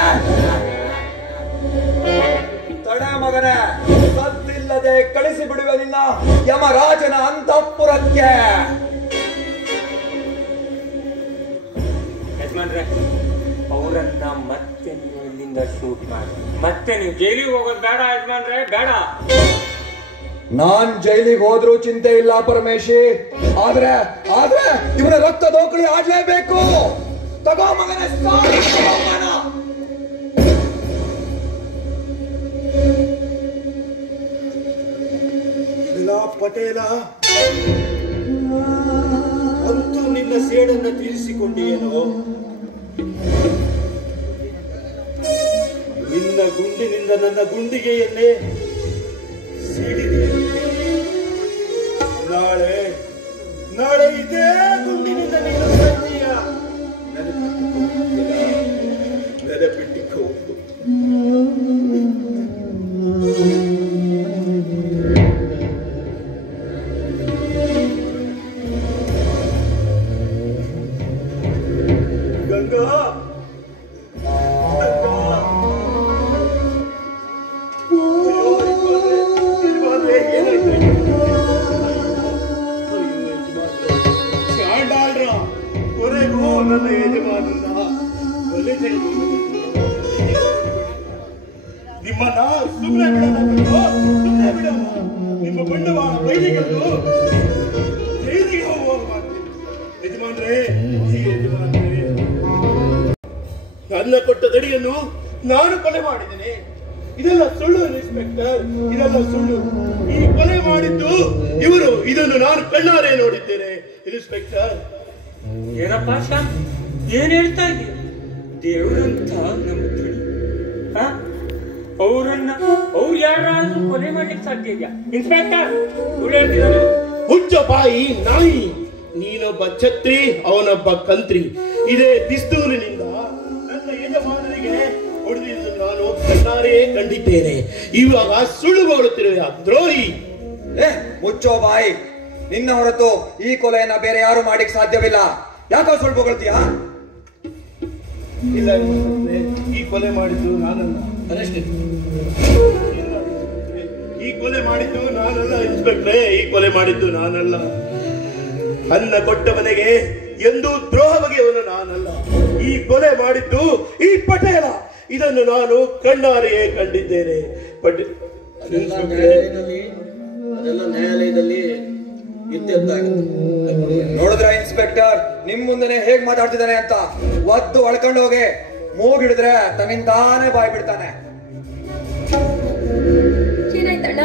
ತಡೆ ಮಗನೇ, ಸದ್ದಿಲ್ಲದೆ ಕಳಿಸಿ ಬಿಡುವೆ ನಿನ್ನ ಯಮರಾಜನ ಅಂತಃಪುರಕ್ಕೆ. ಯಜಮಾನ್ರೆ, ಅವರನ್ನ ಮತ್ತೆ ನೀವು ಇಲ್ಲಿಂದ ಶೂಟ್ ಮಾಡಿ ಮತ್ತೆ ನೀವು ಜೈಲಿಗೆ ಹೋಗೋದು ಬೇಡ ಯಜಮಾನ್ರೆ, ಬೇಡ. ನಾನ್ ಜೈಲಿಗೆ ಹೋದ್ರೂ ಚಿಂತೆ ಇಲ್ಲ ಪರಮೇಶಿ, ಆದ್ರೆ ಇವನ ರಕ್ತ ದೋಕಳಿ ಆಡ್ಲೇಬೇಕು. ತಗೋ ಮಗನೇ, ಪಟೇಲ, ಅಂತೂ ನಿನ್ನ ಸೇಡನ್ನು ತೀರಿಸಿಕೊಂಡಿಯೇನೋ? ನಿನ್ನ ಗುಂಡಿನಿಂದ ನನ್ನ ಗುಂಡಿಗೆಯನ್ನೇ ಸಿಡಿದೆ. ನಾಳೆ ಇದೇ ಗುಂಡಿನಿಂದ ನೀನು ಸಾಯ್ತೀಯ, ನೆನಪಿಟ್ಟಿಕೋ. ನನ್ನ ಯಜಮಾನನ ಕೊಲೆ ನಿಮ್ಮನ್ನ ಸುಮ್ಮನೆ ಬಿಡೋಣ. ನಿಮ್ಮ ಬಂಡವಾಳ ಬೈಲಿಗಳು ಜೈಲಿಗೆ ಹೋಗುವಾಗ ಮಾಡ್ತೀನಿ. ಯಜಮಾನ್ರೇ, ನನ್ನ ಕೊಟ್ಟ ದಡಿಯನ್ನು ನಾನು ಕೊಲೆ ಮಾಡಿದ್ದೇನೆ. ಇದೆಲ್ಲ ಸುಳ್ಳು ಇನ್ಸ್ಪೆಕ್ಟರ್, ಇದೆಲ್ಲ ಸುಳ್ಳು. ಈ ಕೊಲೆ ಮಾಡಿದ್ದು ಇವರು, ಇದನ್ನು ನಾನು ಕಣ್ಣಾರೆ ನೋಡಿದ್ದೇನೆ ಇನ್ಸ್ಪೆಕ್ಟರ್. ಏನಪ್ಪ ಶಾಂತ್, ಏನ್ ಹೇಳ್ತಾ ಇದೀಯ? ದೇವರಂತ ನಮ್ಮ ತಳಿ ಅವ್ರು ಯಾರಾದ್ರೂ ಕೊಲೆ ಮಾಡ್ಲಿಕ್ಕೆ ಸಾಧ್ಯ ಇದೆಯಾ ಇನ್ಸ್ಪೆಕ್ಟರ್? ಹುಚ್ಚ ಬಾಯಿ ನಾಯಿ, ನೀನೊಬ್ಬ ಛತ್ರಿ, ಅವನೊಬ್ಬ ಕಂತ್ರಿ. ಇದೇ ಪಿಸ್ತೂಲಿನಿಂದ ನನ್ನ ಯಜಮಾನನಿಗೆ ಹೊಡೆದಿದ್ದು ನಾನು ಕಣ್ಣಾರೆ ಕಂಡಿದ್ದೇನೆ. ಇವಾಗ ಸುಳ್ಳು ಬಗಳುತ್ತಿರುವ ದ್ರೋಹಿ. ಮುಚ್ಚೋ ಬಾಯಿ, ನಿನ್ನ ಹೊರತು ಈ ಕೊಲೆಯನ್ನ ಬೇರೆ ಯಾರು ಮಾಡಿಕ್ ಸಾಧ್ಯವಿಲ್ಲ. ಯಾಕೋ ಸುಳ್ಳು ಬಗಳ್ತೀಯಾ? ಇಲ್ಲ, ಈ ಕೊಲೆ ಮಾಡಿದ್ದು ನಾನಲ್ಲ. ಈ ಕೊಲೆ ಮಾಡಿದ್ದು ನಾನಲ್ಲ ಇನ್ಸ್ಪೆಕ್ಟ್ರೇ, ಈ ಕೊಲೆ ಮಾಡಿದ್ದು ನಾನಲ್ಲ. ಅನ್ನ ಕೊಟ್ಟ ಮನೆಗೆ ಎಂದು ದ್ರೋಹ ಬಗೆಯವನು ನಾನಲ್ಲ. ಈ ಕೊಲೆ ಮಾಡಿದ್ದು ಈ ಪಟೇಲ. ಇದನ್ನು ನಾನು ಕಣ್ಣಾರೆಯೇ ಕಂಡಿದ್ದೇನೆ. ಅದೆಲ್ಲ ನ್ಯಾಯಾಲಯದಲ್ಲಿ ನೋಡಿದ್ರ ಇನ್ಸ್ಪೆಕ್ಟರ್, ನಿಮ್ ಮುಂದೆನೆ ಹೇಗ್ ಮಾತಾಡ್ತಿದ್ದಾನೆ ಅಂತ. ಒದ್ದು ಒಳ್ಕೊಂಡು ಹೋಗಿ ಮೂಗಿಡಿದ್ರೆ ತನ್ನಿಂದಾನೇ ಬಾಯ್ ಬಿಡ್ತಾನೆ. ಏನಾಯ್ತಣ್ಣ?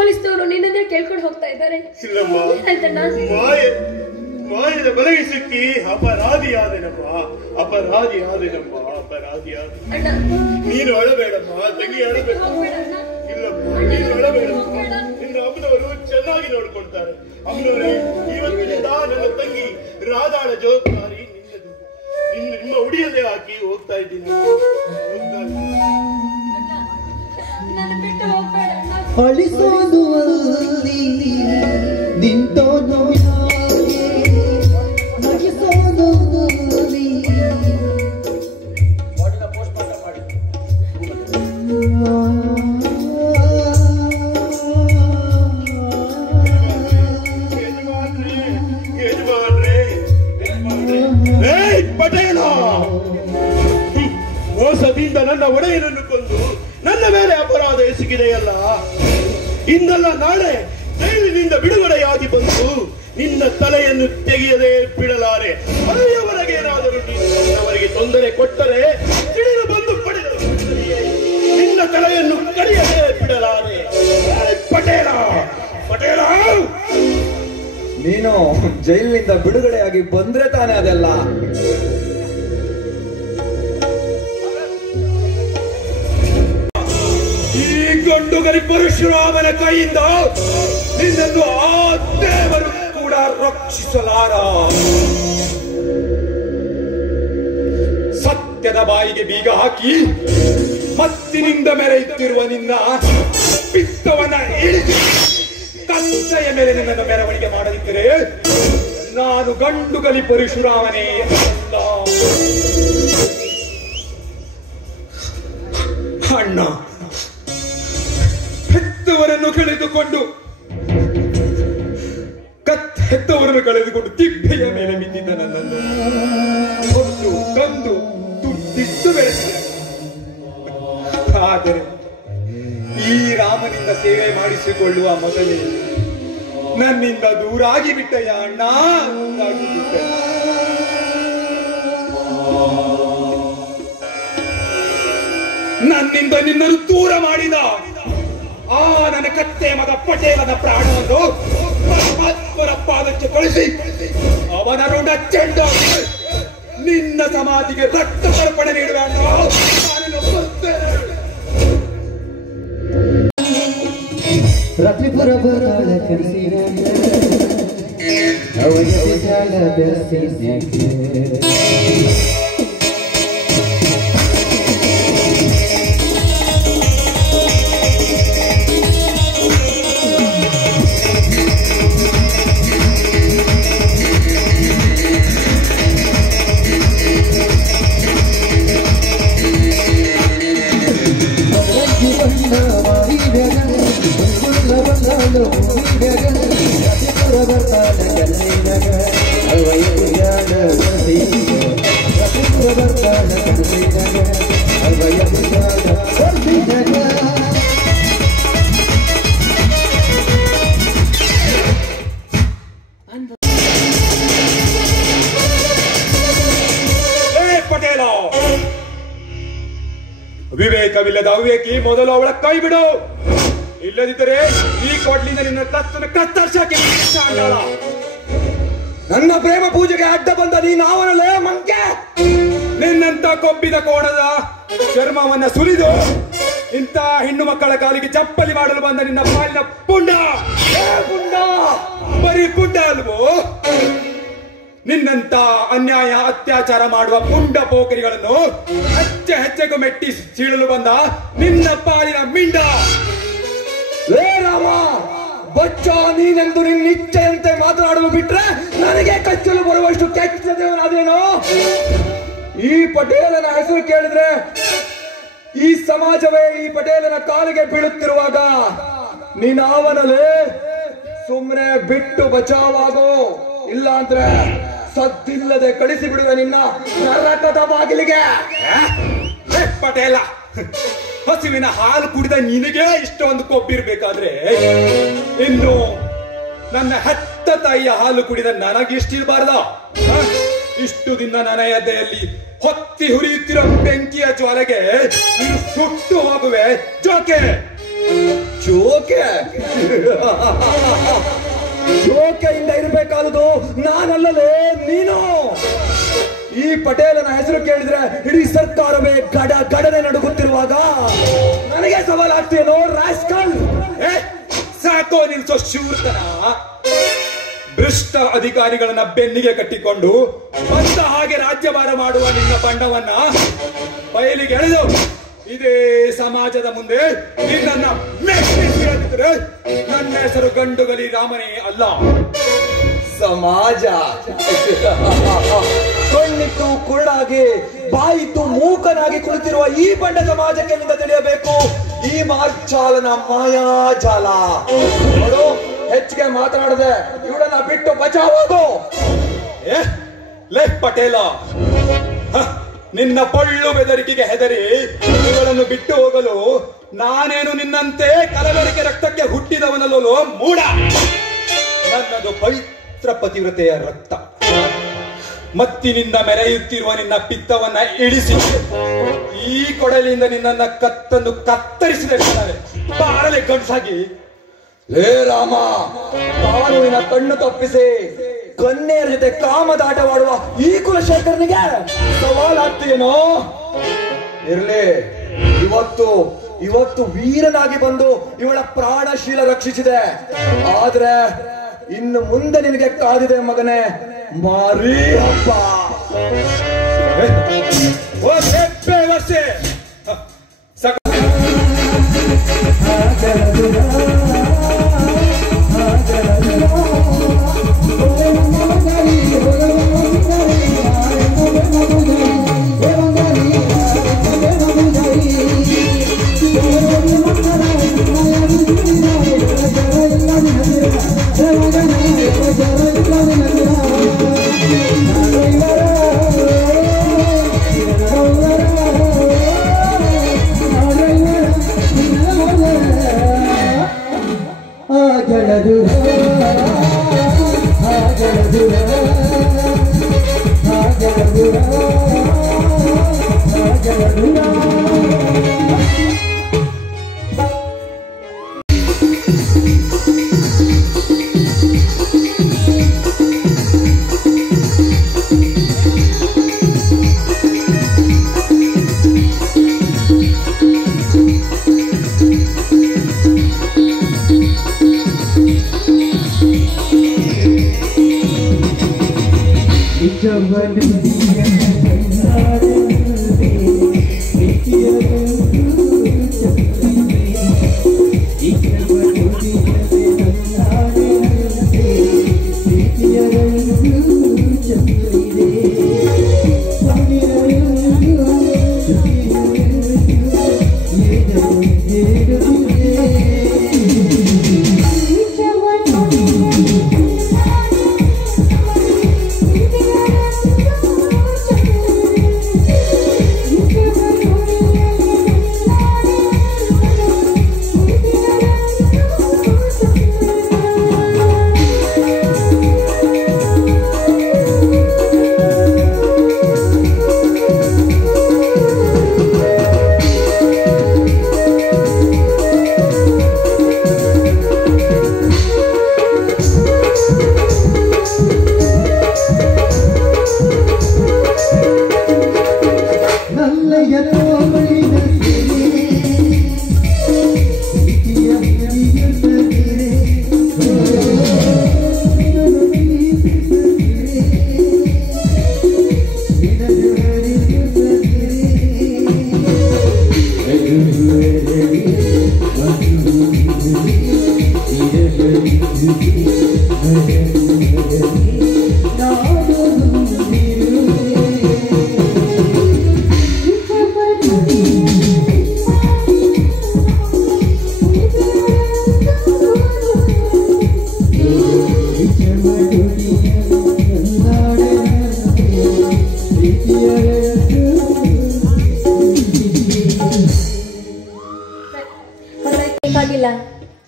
ಪೊಲೀಸ್ನವರು ನಿನ್ನನ್ನೇ ಕೇಳ್ಕೊಂಡು ಹೋಗ್ತಾ ಇದ್ದಾರೆ. ಇಲ್ಲಮ್ಮ, ಏನಾಯ್ತಣ್ಣ? ಮಾಯದ ಬಲೆಗೆ ಸಿಕ್ಕಿ ಅಪರಾಧಿಯಾದೆನಮ್ಮ. ಅಣ್ಣ ನೀನು ಅಳಬೇಡಮ್ಮ, ತಂಗಿ ಅಳಬೇಡ. ಹೋಗ್ಬೇಡಣ್ಣ. ಇಲ್ಲಮ್ಮ, ನೀನು ಅಳಬೇಡಮ್ಮ. ನಿನ್ನ ಅಮ್ಮನವರು ಚೆನ್ನಾಗಿ ನೋಡ್ಕೊಳ್ತಾರೆ. ಅಮ್ಮನವರೇ, ಇವತ್ತಿನಿಂದ ನನ್ನ ತಂಗಿ ರಾಧಾಳ ಜವಾಬ್ದಾರಿ ನಿನ್ನದು. ನಿಮ್ಮ ಉಡಿಯಲ್ಲೇ ಹಾಕಿ ಹೋಗ್ತಾ ಇದ್ದೀನಿ. ನನ್ನ ಬಿಟ್ಟು ಹೋಗ್ಬೇಡಣ್ಣ. ಅಳಿಸೋದು ಅಲ್ಲಿ ನಿಂತೋದು ಯಾಕೆ, ನಗಿಸೋದು ಅಲ್ಲಿ. ಪಟೇಲ, ಮೋಸದಿಂದ ನನ್ನ ಒಡೆಯನನ್ನು ಕೊಂದು ನನ್ನ ಮೇಲೆ ಅಪರಾಧ ಎಸಗಿದೆಯಲ್ಲ. ಇಂದಲ್ಲ ನಾಳೆ ಜೈಲಿನಿಂದ ಬಿಡುಗಡೆಯಾಗಿ ಬಂದು ನಿನ್ನ ತಲೆಯನ್ನು ತೆಗೆಯದೆ ಬಿಡಲಾರೆ. ಅಲ್ಲಿಯವರೆಗೆ ಏನಾದರೂ ನೀನು ನನ್ನವರಿಗೆ ತೊಂದರೆ ಕೊಟ್ಟರೆ ತಿಳಿದು ಬಂದು ಪಡೆದು ನಿನ್ನ ತಲೆಯನ್ನು ಕಡಿಯದೆ ಬಿಡಲಾರೆ. ಪಟೇಲ, ನೀನು ಜೈಲಿನಿಂದ ಬಿಡುಗಡೆಯಾಗಿ ಬಂದ್ರೆ ತಾನೇ ಅದೆಲ್ಲ. ಈ ಗಂಡುಗಲಿ ಪರಶುರಾಮನ ಕೈಯಿಂದ ನಿನ್ನನ್ನು ಆ ದೇವರು ಕೂಡ ರಕ್ಷಿಸಲಾರ. ಸತ್ಯದ ಬಾಯಿಗೆ ಬೀಗ ಹಾಕಿ ಮತ್ತಿನಿಂದ ಮೆರೆಯುತ್ತಿರುವ ನಿನ್ನ ಪಿತ್ತವನ್ನ ಇಳಿಸಿ ಕತ್ತೆಯ ಮೇಲೆ ನಿನ್ನನ್ನು ಮೆರವಣಿಗೆ ಮಾಡದಿದ್ದರೆ ನಾನು ಗಂಡುಗಲಿ ಪರಶುರಾಮನೇ ಅಲ್ಲ. ಅಣ್ಣ, ಹೆತ್ತವರನ್ನು ಕಳೆದುಕೊಂಡು ತಿಪ್ಪೆಯ ಮೇಲೆ ಬಿದ್ದಿದ್ದ ನನ್ನನ್ನು ಹೊತ್ತು ತಂದು ತುಟ್ಟಿಟ್ಟು ಬೆಳೆಸಿದೆ. ಆದರೆ ಈ ರಾಮನಿಂದ ಸೇವೆ ಮಾಡಿಸಿಕೊಳ್ಳುವ ಮೊದಲೇ ನನ್ನಿಂದ ದೂರಾಗಿ ಬಿಟ್ಟಯ್ಯ ಅಣ್ಣ, ದೂರಾಗಿ ಬಿಟ್ಟ. ನನ್ನಿಂದ ನಿನ್ನನ್ನು ದೂರ ಮಾಡಿದ ಆ ನನ್ನ ಕತ್ತೆ ಮಗ ಪಟೇಲನ ಪ್ರಾಣವನ್ನು ಪರಮಾತ್ಮರ ಪಾದಕ್ಕೆ ಕಳಿಸಿ ಅವನ ಋಣ ಚೆಂಡು ನಿನ್ನ ಸಮಾಧಿಗೆ ರಕ್ತ ತರ್ಪಣೆ ನೀಡುವ ರಾತ್ರಿಪುರ ಬರಾಳ ಕನಸಿನ ಅವನಿಗೆ ಜಾಲ ಬೆಸಿನ್ಯಾಕೆ ಪಟೇಲ, ವಿವೇಕವಿಲ್ಲದ ಅವ್ಯಕಿ ಮೊದಲು ಅವಳ ಕೈ ಬಿಡು. ಇಲ್ಲದಿದ್ದರೆ ಈ ಕೊಡ್ಲಿಂದ ನಿನ್ನ ತತ್ತನ್ನು ಕತ್ತರಿಸಾಕಿ. ನನ್ನ ಪ್ರೇಮ ಪೂಜೆಗೆ ಅಡ್ಡ ಬಂದ ನೀನು ಅವನಲ್ಲೇ ಮಂಕೆ. ನಿನ್ನಂತ ಕೊಬ್ಬಿದ ಕೋಣದ ಚರ್ಮವನ್ನ ಸುರಿದು ಇಂಥ ಹೆಣ್ಣು ಮಕ್ಕಳ ಕಾಲಿಗೆ ಚಪ್ಪಲಿ ಮಾಡಲು ಬಂದ ನಿನ್ನ ಪಾಲಿನ ಪುಂಡ ಪುಂಡ, ಬರೀ ಪುಂಡ ಅಲ್ವೋ? ನಿನ್ನಂತ ಅನ್ಯಾಯ ಅತ್ಯಾಚಾರ ಮಾಡುವ ಪುಂಡ ಪೋಖರಿಗಳನ್ನು ಹೆಜ್ಜೆ ಹೆಜ್ಜೆಗೂ ಮೆಟ್ಟಿ ಸೀಳಲು ಬಂದ ನಿನ್ನ ಪಾಲಿನ ಮಿಂಡ. ಲೇ ರಾಮ, ಬಚ್ಚ, ನೀನೆಂದು ನಿನ್ನ ಇಚ್ಛೆಯಂತೆ ಮಾತನಾಡಲು ಬಿಟ್ರೆ ನನಗೆ ಕಚ್ಚಲು ಬರುವಷ್ಟು ಕೆಚ್ಚದೇವನಾದೇನೋ. ಈ ಪಟೇಲನ ಹೆಸರು ಕೇಳಿದ್ರೆ ಈ ಸಮಾಜವೇ ಈ ಪಟೇಲನ ಕಾಲಿಗೆ ಬೀಳುತ್ತಿರುವಾಗ ನೀನು ಅವನಲ್ಲೇ ಸುಮ್ಮನೆ ಬಿಟ್ಟು ಬಚಾವಾಗೋ. ಇಲ್ಲ ಅಂದ್ರೆ ಸದ್ದಿಲ್ಲದೆ ಕಳಿಸಿ ಬಿಡುವೆ ನಿನ್ನ ನರಕದ ಬಾಗಿಲಿಗೆ. ಪಟೇಲ, ಹಸುವಿನ ಹಾಲು ಕುಡಿದ ನಿನಗೆ ಇಷ್ಟೊಂದು ಕೊಬ್ಬಿರ್ಬೇಕಾದ್ರೆ ಇನ್ನು ನನ್ನ ಹೆತ್ತ ತಾಯಿಯ ಹಾಲು ಕುಡಿದ ನನಗಿಷ್ಟಿರಬಾರ್ದ? ಇಷ್ಟು ದಿನ ನನ್ನ ಎದೆಯಲ್ಲಿ ಹೊತ್ತಿ ಹುರಿಯುತ್ತಿರೋ ಬೆಂಕಿಯ ಜ್ವಾಲೆಗೆ ನೀನು ಸುಟ್ಟು ಹೋಗುವೆ ಜೋಕೆ. ಜೋಕೆ ಜೋಕೆಯಿಂದ ಇರಬೇಕಾದುದು ನಾನಲ್ಲಲೇ ನೀನು. ಈ ಪಟೇಲನ ಹೆಸರು ಕೇಳಿದ್ರೆ ಇಡೀ ಸರ್ಕಾರವೇ ಗಡನೆ ನಡುಗುತ್ತಿರುವಾಗ ನನಗೆ ಸವಾಲಾಗ್ತೀಯೋ ರಾಸ್ಕಲ್? ಸಾಕೋ ನಿಲ್ಸೋ ಶೂರ್ತನ. ಭ್ರಷ್ಟ ಅಧಿಕಾರಿಗಳನ್ನ ಬೆನ್ನಿಗೆ ಕಟ್ಟಿಕೊಂಡು ಬಂದ ಹಾಗೆ ರಾಜ್ಯಭಾರ ಮಾಡುವ ನಿನ್ನ ಬಣ್ಣವನ್ನ ಬಯಲಿಗೆ ಎಳೆದು ಇದೇ ಸಮಾಜದ ಮುಂದೆ ನಿನ್ನನ್ನ ಮೆಚ್ಚಿಸಿದ್ರೆ ನನ್ನ ಹೆಸರು ಗಂಡುಗಲಿ ರಾಮನೇ ಅಲ್ಲ. ಸಮಾಜ ಕಣ್ಣಿಟ್ಟು ಕುರುಡಾಗಿ ಬಾಯಿತು ಮೂಕನಾಗಿ ಕುಳಿತಿರುವ ಈ ಬಂಡ ಸಮಾಜಕ್ಕೆ ನಿಂದ ತಿಳಿಯಬೇಕು ಈ ಮಾರ್ಚಾಲನ ಮಾಯಾಜಾಲ. ನೋಡು, ಹೆಚ್ಚಿಗೆ ಮಾತನಾಡದೆ ಇವಳನ್ನ ಬಿಟ್ಟು ಬಚಾವಾಗೋ. ಲೇ ಪಟೇಲ, ನಿನ್ನ ಪೊಳ್ಳು ಬೆದರಿಕೆಗೆ ಹೆದರಿ ಇವಳನ್ನು ಬಿಟ್ಟು ಹೋಗಲು ನಾನೇನು ನಿನ್ನಂತೆ ಕಲಬೆರಕೆ ರಕ್ತಕ್ಕೆ ಹುಟ್ಟಿದವನಲ್ಲೋ ಮೂಡ. ನನ್ನದು ಪವಿತ್ರ ಪತಿವ್ರತೆಯ ರಕ್ತ. ಮತ್ತಿನಿಂದ ಮೆರೆಯುತ್ತಿರುವ ನಿನ್ನ ಪಿತ್ತವನ್ನ ಇಳಿಸಿ ಈ ಕೊಡಲಿಯಿಂದ ನಿನ್ನನ್ನ ಕತ್ತನ್ನು ಕತ್ತರಿಸಿದ ಬಾರಲೆ ಗಂಡ್ಸಾಗಿ. ಲೇ ರಾಮ, ಕಾನೂನಿನ ಕಣ್ಣು ತಪ್ಪಿಸಿ ಕನ್ಯೆಯರ ಜೊತೆ ಕಾಮದಾಟವಾಡುವ ಈ ಕುಲಶೇಖರನಿಗೆ ಸವಾಲಾಗ್ತೀಯೇನೋ? ಇರ್ಲಿ, ಇವತ್ತು ವೀರನಾಗಿ ಬಂದು ಇವಳ ಪ್ರಾಣಶೀಲ ರಕ್ಷಿಸಿದೆ. ಆದ್ರೆ ಇನ್ನು ಮುಂದೆ ನಿನಗೆ ಕಾದಿದೆ ಮಗನೇ ಮಾರಿ ಹಬ್ಬ.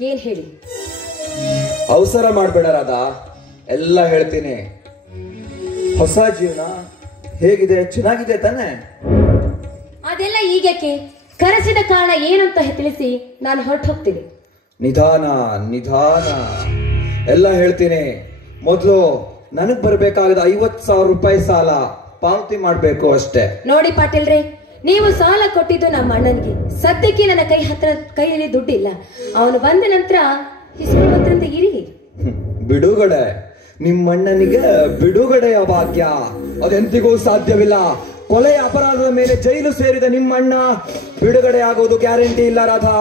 ಏನ್ ಹೇಳಿ? ಅವಸರ ಮಾಡ್ಬೇಡ ರಾಧಾ, ಎಲ್ಲ ಹೇಳ್ತೀನಿ. ಹೊಸ ಜೀವನ ಹೇಗಿದೆ? ಚೆನ್ನಾಗಿದೆ ತಾನೆ? ಅದೆಲ್ಲ ಈಗಕ್ಕೆ ಕರೆಸಿದ ಕಾರಣ ಏನು ಅಂತ ತಿಳಿಸಿ ನಾನು ಹೊರಟು ಹೋಗ್ತೀನಿ. ನಿಧಾನ ನಿಧಾನ ಎಲ್ಲ ಹೇಳ್ತೀನಿ. ಮೊದಲು ನನಗ್ ಬರ್ಬೇಕಾಗದ 50,000 ರೂಪಾಯಿ ಸಾಲ ಪಾವತಿ ಮಾಡ್ಬೇಕು ಅಷ್ಟೇ. ನೋಡಿ ಪಾಟೀಲ್ರೆ, ನೀವು ಸಾಲ ಕೊಟ್ಟಿದ್ದು ನಮ್ಮ ಅಣ್ಣನಿಗೆ. ಸದ್ಯಕ್ಕೆ ನನ್ನ ಕೈಯಲ್ಲಿ ದುಡ್ಡಿಲ್ಲ. ಅವನು ಬಂದ ನಂತರ ಇಸ್ಕೊಂಡ್ರಂತ ಇರಿ. ಬಿಡುಗಡೆ ನಿಮ್ಮಣ್ಣನಿಗೆ ಬಿಡುಗಡೆಯ ಭಾಗ್ಯ ಅದೆಂದಿಗೂ ಸಾಧ್ಯವಿಲ್ಲ. ಕೊಲೆಯ ಅಪರಾಧದ ಮೇಲೆ ಜೈಲು ಸೇರಿದ ನಿಮ್ಮಣ್ಣ ಬಿಡುಗಡೆ ಆಗೋದು ಗ್ಯಾರಂಟಿ ಇಲ್ಲ ರಾಧಾ.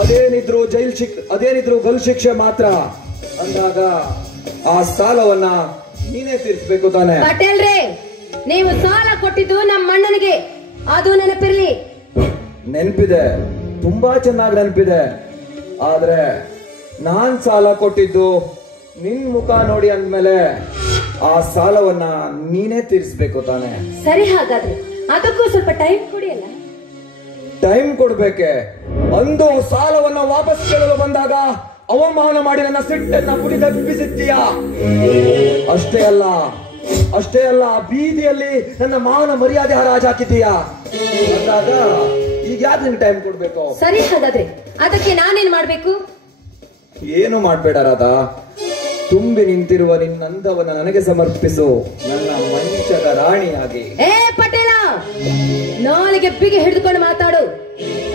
ಅದೇನಿದ್ರು ಗಲ್ಲು ಶಿಕ್ಷೆ ಮಾತ್ರ. ಅಂದಾಗ ಆ ಸಾಲವನ್ನ ನೀನೇ ತೀರಿಸಬೇಕು ತಾನೆ. ಪಟೇಲ್ರೆ, ನೀವು ಸಾಲ ಕೊಟ್ಟಿದ್ದು ನಮ್ಮ ಅಣ್ಣನಿಗೆ, ಅದು ನೆನಪಿರ್ಲಿ. ನೆನಪಿದೆ, ತುಂಬಾ ಚೆನ್ನಾಗಿ ನೆನಪಿದೆ. ಆದ್ರೆ ನಾನ್ ಸಾಲ ಕೊಟ್ಟಿದ್ದು ನಿನ್ ಮುಖ ನೋಡಿ ಅಂದ್ಮೇಲೆ ಆ ಸಾಲವನ್ನ ನೀನೇ ತೀರಿಸಬೇಕು ತಾನೆ. ಸರಿ, ಹಾಗಾದ್ರೆ ಅದಕ್ಕೂ ಸ್ವಲ್ಪ ಟೈಮ್ ಕೊಡಿ ಅಲ್ಲ. ಟೈಮ್ ಕೊಡ್ಬೇಕೆ? ಅಂದು ಸಾಲವನ್ನ ವಾಪಸ್ ಕೇಳಲು ಬಂದಾಗ ಅವಮಾನ ಮಾಡಿ ನನ್ನ ಸಿಟ್ಟನ್ನ ಪುಡಿದಪ್ಪಿಸಿದ್ದೀಯ. ಅಷ್ಟೇ ಅಲ್ಲ ಬೀದಿಯಲ್ಲಿ ನನ್ನ ಮಾನ ಮರ್ಯಾದೆ ಹರಾಜ್ ಹಾಕಿದ್ದೀಯ. ಅಂದಾಗ ಈಗ ಯಾಕೆ ನಿನ್ಗೆ ಟೈಮ್ ಕೊಡ್ಬೇಕು? ಸರಿ, ಹಾಗಾದ್ರೆ ಅದಕ್ಕೆ ನಾನೇನ್ ಮಾಡ್ಬೇಕು? ಏನು ಮಾಡ್ಬೇಡ ರಾಧಾ. ತುಂಬಿ ನಿಂತಿರುವ ನಿನ್ನಂದವನ್ನ ನನಗೆ ಸಮರ್ಪಿಸು, ನನ್ನ ಮಂಚದ ರಾಣಿಯಾಗಿ. ಏ ಪಟೇಲ, ನಾಲಿಗೆ ಬಿಗಿ ಹಿಡಿದುಕೊಂಡು ಮಾತಾಡು.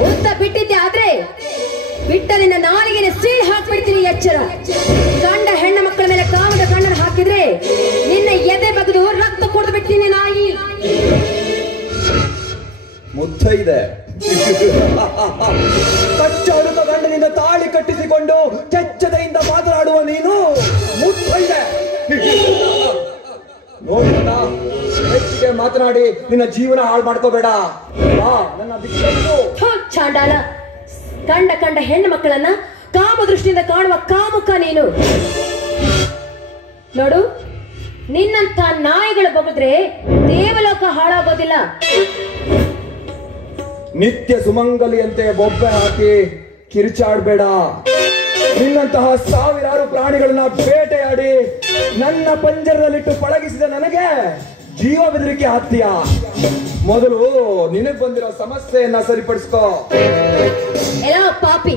ಉತ್ತ ಬಿಟ್ಟಿದ್ದೆ ಆದ್ರೆ ಬಿಟ್ಟ ನಿನ್ನ ನಾಲಿಗೆನೆ ಸೀಲ್ ಹಾಕ್ಬಿಡ್ತೀನಿ. ಎಚ್ಚರ. ಗಂಡ ಹೆಣ್ಣ ಮಕ್ಕಳ ಮೇಲೆ ಕಾಮದ ಕಣ್ಣನ್ನು ಹಾಕಿದ್ರೆ ನಿನ್ನ ಎದೆ ಬಗೆದು ರಕ್ತ ಕುಡಿದು ಬಿಡ್ತೀನಿ ನಾಯಿ. ಮುತ್ತೈದೆ ಕಚ್ಚಾಡುತ್ತ ಗಂಡನಿಂದ ತಾಳಿ ಕಟ್ಟಿಸಿಕೊಂಡು ಕೆಚ್ಚದೆಯಿಂದ ಮಾತನಾಡುವ ನೀನು ಮುತ್ತೈದೆ. ನೋಡಿದ ಹೆಚ್ಚಿಗೆ ಮಾತನಾಡಿ ನಿನ್ನ ಜೀವನ ಹಾಳು ಮಾಡ್ಕೋಬೇಡ. ನನ್ನ ಚಾಂಡಾಲ, ಕಂಡ ಹೆಣ್ಣು ಮಕ್ಕಳನ್ನ ಕಾಮ ದೃಷ್ಟಿಯಿಂದ ಕಾಣುವ ಕಾಮುಕ ನೀನು. ನೋಡು, ನಿನ್ನಂತ ನಾಯಿಗಳು ಬಗೆದ್ರೆ ದೇವಲೋಕ ಹಾಳಾಗೋದಿಲ್ಲ. ನಿತ್ಯ ಸುಮಂಗಲಿಯಂತೆ ಬೊಬ್ಬೆ ಹಾಕಿ ಕಿರಿಚಾಡ್ಬೇಡ. ನಿನ್ನಂತಹ ಸಾವಿರಾರು ಪ್ರಾಣಿಗಳನ್ನ ಬೇಟೆಯಾಡಿ ನನ್ನ ಪಂಜರದಲ್ಲಿಟ್ಟು ಪಳಗಿಸಿದ ನನಗೆ ಜೀವ ಬೆದರಿಕೆ ಹಾಕ್ತೀಯ. ಮೊದಲು ನಿನಗ್ ಬಂದಿರೋ ಸಮಸ್ಯೆಯನ್ನ ಸರಿಪಡಿಸ್ಕೋ. ಎಲ್ಲ ಪಾಪಿ,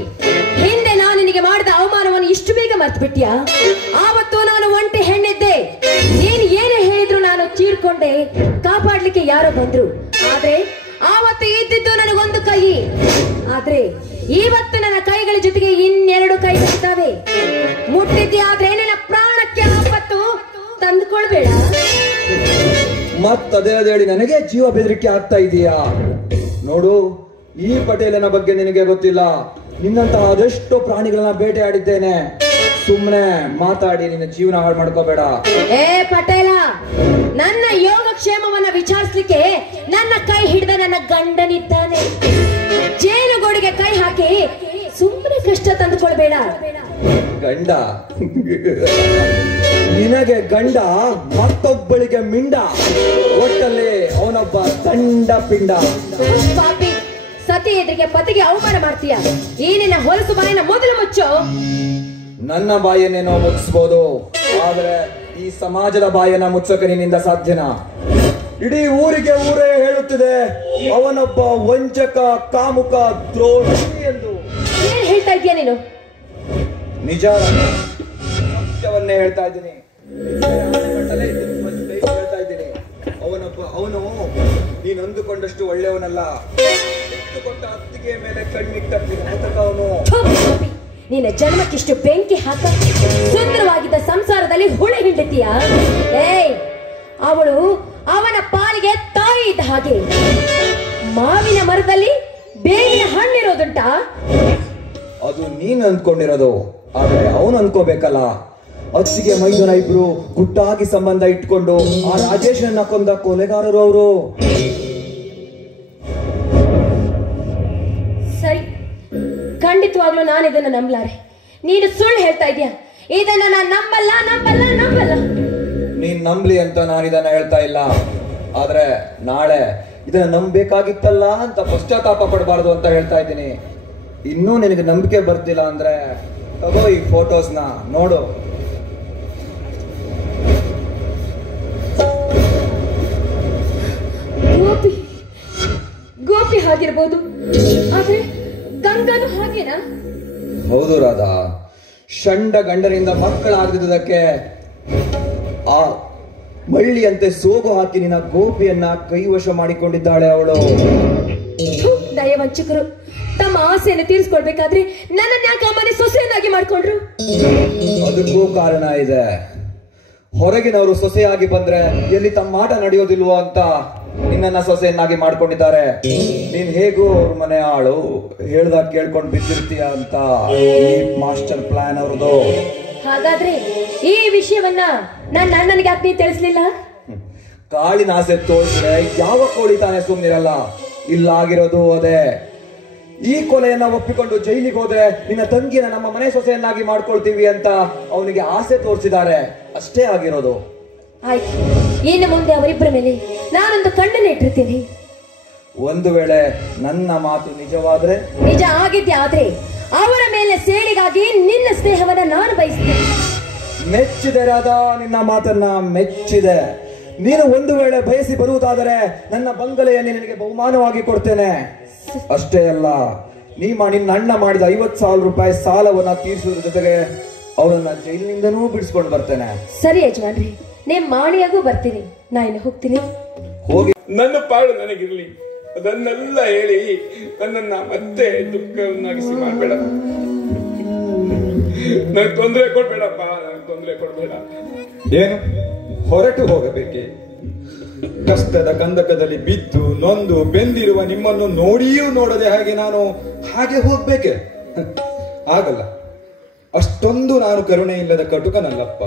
ಹಿಂದೆ ನಾನು ನಿನಗೆ ಮಾಡಿದ ಅವಮಾನವನ್ನು ಇಷ್ಟು ಬೇಗ ಮರ್ತು ಬಿಟ್ಟಿಯಾ? ಆವತ್ತು ನಾನು ಒಂಟಿ ಹೆಣ್ಣಿದ್ದೆ. ನೀನು ಏನೇ ಹೇಳಿದ್ರು ನಾನು ಚೀರ್ಕೊಂಡೆ. ಕಾಪಾಡ್ಲಿಕ್ಕೆ ಯಾರೋ ಬಂದ್ರು. ಆದ್ರೆ ಆವತ್ತು ಇದ್ದಿದ್ದು ನನಗೊಂದು ಕೈ. ಆದ್ರೆ ಇವತ್ತು ನನ್ನ ಕೈಗಳ ಜೊತೆಗೆ ಇನ್ನೆರಡು ಕೈಗಳಿದ್ದಾವೆ. ಮುಟ್ಟಿದ್ದೆ ಆದ್ರೆ ನನ್ನ ಪ್ರಾಣಕ್ಕೆ ಆಪತ್ತು ತಂದುಕೊಳ್ಬೇಡ. ಮತ್ತದೇ ಹೇಳಿ ನನಗೆ ಜೀವ ಬೆದರಿಕೆ ಆಗ್ತಾ ಇದೀಯಾ? ನೋಡು, ಈ ಪಟೇಲನ ಬಗ್ಗೆ ನಿನಗೆ ಗೊತ್ತಿಲ್ಲ. ನಿನ್ನಂತಹ ಅದೆಷ್ಟೋ ಪ್ರಾಣಿಗಳನ್ನ ಬೇಟೆಯಾಡಿದ್ದೇನೆ. ಸುಮ್ಮನೆ ಮಾತಾಡಿ ನಿನ್ನ ಜೀವನ ಹಾಳು ಮಾಡ್ಕೋಬೇಡ. ಏ ಪಟೇಲ, ನನ್ನ ಯೋಗಕ್ಷೇಮವನ್ನ ವಿಚಾರಿಸ್ಲಿಕ್ಕೆ ನನ್ನ ಕೈ ಹಿಡಿದ ನನ್ನ ಗಂಡನಿದ್ದಾನೆ. ಜೇನುಗೋಡಿಗೆ ಕೈ ಹಾಕಿ ಸುಮ್ಮನೆ ಕಷ್ಟ ತಂದುಕೊಳ್ಬೇಡ. ಗಂಡ? ನಿನಗೆ ಗಂಡ, ಮತ್ತೊಬ್ಬಳಿಗೆ ಮಿಂಡ. ಒಟ್ಟಲ್ಲಿ ಅವನೊಬ್ಬ ದಂಡ ಪಿಂಡ. ಪಾಪಿ, ಸತಿ ಎದುರಿಗೆ ಪತಿಗೆ ಅವಮಾನ ಮಾಡ್ತೀಯ. ಈ ನಿನ್ನ ಹೊಲಸು ಬಾಯಿನ ಮೊದಲು ಮುಚ್ಚೋ. ನನ್ನ ಬಾಯನ್ನೇನೋ ಮುಚ್ಚಿಸಬಹುದು, ಆದ್ರೆ ಈ ಸಮಾಜದ ಬಾಯನ್ನ ಮುಚ್ಚೋಕೆ ನಿನ್ನಿಂದ ಸಾಧ್ಯನಾ? ಇಡೀ ಊರೇ ಹೇಳುತ್ತಿದೆ ಅವನೊಬ್ಬ ವಂಚಕ, ಕಾಮುಕ, ದ್ರೋಹಿ ಎಂದು. ಏನ್ ಹೇಳ್ತಾ ಇದೀಯ ನೀನು? ನಿಜ, ಸತ್ಯವನ್ನೇ ಹೇಳ್ತಾ ಇದ್ದೀನಿ. ಹೇಳ್ತಾ ಇದ್ದೀನಿ. ಅವನು ನೀನು ಅಂದುಕೊಂಡಷ್ಟು ಒಳ್ಳೆಯವನಲ್ಲ. ಕೊಟ್ಟ ಅತ್ತಿಗೆ ಮೇಲೆ ಕಣ್ಣಿಟ್ಟ ಅವನು. ನಿನ್ನ ಜನ್ಮಕ್ಕಿಷ್ಟು ಬೆಂಕಿ ಹಾಕ ಸುಂದರವಾಗಿದ್ದ ಸಂಸಾರದಲ್ಲಿ ಹುಳಿ ಹಿಂಡತೀಯ. ಏಯ್, ಅವಳು ಅವನ ಪಾಲಿಗೆ ತಾಯಿ ಇದ್ದ ಹಾಗೆ. ಮಾವಿನ ಮರದಲ್ಲಿ ಬೇವಿನ ಹಣ್ಣಿರೋದುಂಟಾ? ಅದು ನೀನ್ ಅಂದ್ಕೊಂಡಿರೋದು, ಆದ್ರೆ ಅವನು ಅನ್ಕೋಬೇಕಲ್ಲ. ಅತ್ತಿಗೆ ಮೈದನ ಇಬ್ರು ಗುಟ್ಟಾಗಿ ಸಂಬಂಧ ಇಟ್ಕೊಂಡು ಆ ರಾಜೇಶನ್ನ ಕೊಂದ ಕೊಲೆಗಾರರು ಅವರು. ಸರಿ, ಖಂಡಿತವಾಗ್ಲೂ ನಾನು ಇದನ್ನ ನಂಬಲಾರೆ. ನೀನು ಸುಳ್ಳು ಹೇಳ್ತಾ ಇದೀಯ. ಇದನ್ನ ನಾನು ನಂಬಲ್ಲ. ನೀನ್ ನಂಬ್ಲಿ ಅಂತ ನಾನು ಇದನ್ನ ಹೇಳ್ತಾ ಇಲ್ಲ. ಆದ್ರೆ ನಾಳೆ ಇದನ್ನ ನಂಬೇಕಾಗಿತ್ತಲ್ಲ ಅಂತ ಪಶ್ಚಾತ್ತಾಪ ಪಡಬಾರ್ದು ಅಂತ ಹೇಳ್ತಾ ಇದ್ದೀನಿ. ಇನ್ನೂ ನಿನಗೆ ನಂಬಿಕೆ ಬರ್ತಿಲ್ಲ ಅಂದ್ರೆ ತಗೋ ಈ ಫೋಟೋಸ್ನ ನೋಡು. ಗೋಪಿ ಹಾಗಿರ್ಬೋದು, ಆದ್ರೆ ಗಂಗಾನು ಹಾಗೇನಾ? ಹೌದು ರಾಧಾ, ಷಂಡ ಗಂಡನಿಂದ ಮಕ್ಕಳಾಗದಿದ್ದಕ್ಕೆ ಆ ಮಳ್ಳಿಯಂತೆ ಸೋಗು ಹಾಕಿ ನಿನ್ನ ಗೋಪಿಯನ್ನ ಕೈವಶ ಮಾಡಿಕೊಂಡಿದ್ದಾಳೆ ಅವಳು. ದಯವಂಚಕರು ತಮ್ಮ ಆಸೆಯನ್ನು ತೀರಿಸ್ಕೊಳ್ಬೇಕಾದ್ರೆ ನನ್ನನ್ನ ಯಾಕೆ ಆ ಮನೆ ಸೊಸೆಯನ್ನಾಗಿ ಮಾಡ್ಕೊಂಡ್ರು? ಅದಕ್ಕೂ ಕಾರಣ ಇದೆ. ಹೊರಗಿನವರು ಸೊಸೆಯಾಗಿ ಬಂದ್ರೆ ಎಲ್ಲಿ ತಮ್ಮ ಮಾಟ ನಡೆಯೋದಿಲ್ವೋ ಅಂತ ನಿನ್ನನ್ನ ಸೊಸೆಯನ್ನಾಗಿ ಮಾಡ್ಕೊಂಡಿದ್ದಾರೆ. ನೀನ್ ಹೇಗೂ ಅವ್ರ ಮನೆ ಆಳು, ಹೇಳ್ದಾಗ ಕೇಳ್ಕೊಂಡು ಬಿದ್ದಿರ್ತೀಯ ಅಂತ ಈ ಮಾಸ್ಟರ್ ಪ್ಲಾನ್ ಅವ್ರದ್ದು. ಹಾಗಾದ್ರೆ ಈ ವಿಷಯವನ್ನ ನನ್ನ ಅಣ್ಣನಿಗೆ ಯಾಕೆ ನೀನ್ ತಿಳಿಸ್ಲಿಲ್ಲ? ಕಾಳಿನ ಆಸೆ ತೋರಿಸಿದ್ರೆ ಯಾವ ಕೋಳಿ ತಾನೇ ಸುಮ್ನಿರಲ್ಲ. ಇಲ್ಲಾಗಿರೋದು ಅದೇ. ಈ ಕೊಲೆಯನ್ನ ಒಪ್ಪಿಕೊಂಡು ಜೈಲಿಗೆ ಹೋದ್ರೆ ನಿನ್ನ ತಂಗಿನ ನಮ್ಮ ಮನೆ ಸೊಸೆಯನ್ನಾಗಿ ಮಾಡ್ಕೊಳ್ತೀವಿ ಅಂತ ಅವನಿಗೆ ಆಸೆ ತೋರಿಸಿದ್ದಾರೆ, ಅಷ್ಟೇ ಆಗಿರೋದು. ಆಯ್ತು, ಇನ್ನು ಮುಂದೆ ಅವರಿಬ್ಬರ ಮೇಲೆ ನಾನೊಂದು ಕಣ್ಣನ್ನು ಇಟ್ಟಿರ್ತೀನಿ. ಒಂದು ವೇಳೆ ನನ್ನ ಮಾತು ನಿಜವಾದ್ರೆ? ನಿಜ ಆಗಿದ್ದೆ ಆದ್ರೆ ಅವರ ಮೇಲೆ ಸೇಡಿಗಾಗಿ ನಿನ್ನ ಸ್ನೇಹವನ್ನ ನಾನು ಬಯಸ್ತೇನೆ. ಮೆಚ್ಚಿದೆ ರಾಧಾ, ನಿನ್ನ ಮಾತನ್ನ ಮೆಚ್ಚಿದೆ. ನೀನು ಒಂದು ವೇಳೆ ಬಯಸಿ ಬರುವುದಾದರೆ ನನ್ನ ಬಂಗಲೆಯನ್ನು ನಿನಗೆ ಬಹುಮಾನವಾಗಿ ಕೊಡ್ತೇನೆ. ಅಷ್ಟೇ ಅಲ್ಲ, ನಿನ್ನ ಅಣ್ಣ ಮಾಡಿದ 50,000 ರೂಪಾಯಿ ಸಾಲವನ್ನ ತೀರಿಸುವುದ್ರ ಜೊತೆಗೆ ಅವಳನ್ನ ಜೈಲಿನಿಂದನೂ ಬಿಡಿಸ್ಕೊಂಡು ಬರ್ತೇನೆ. ಸರಿ ಯಜಮಾನ್ರಿ, ನೇಮ್ ಮಾಡಿಯಾಗೂ ಬರ್ತೀನಿ. ನಾ ಇನ್ನು ಹೋಗ್ತೀನಿ. ಹೋಗಿ. ನನ್ನ ಪಾಡು ನನಗಿರ್ಲಿ, ಅದನ್ನೆಲ್ಲ ಹೇಳಿ ನನ್ನನ್ನ ಮತ್ತೆ ದುಃಖವನ್ನಾಗಿಸಿ ಮಾಡಬೇಡ. ನನಗೆ ತೊಂದರೆ ಕೊಡ್ಬೇಡಪ್ಪ, ನನಗೆ ತೊಂದರೆ ಕೊಡ್ಬೇಡ. ಏನು ಹೊರಟು ಹೋಗಬೇಕೆ? ಕಷ್ಟದ ಕಂದಕದಲ್ಲಿ ಬಿದ್ದು ನೊಂದು ಬೆಂದಿರುವ ನಿಮ್ಮನ್ನು ನೋಡಿಯೂ ನೋಡದೆ ಹಾಗೆ ನಾನು ಹಾಗೆ ಹೋಗ್ಬೇಕೆ? ಆಗಲ್ಲ. ಅಷ್ಟೊಂದು ನಾನು ಕರುಣೆ ಇಲ್ಲದ ಕಟುಕನಲ್ಲಪ್ಪ.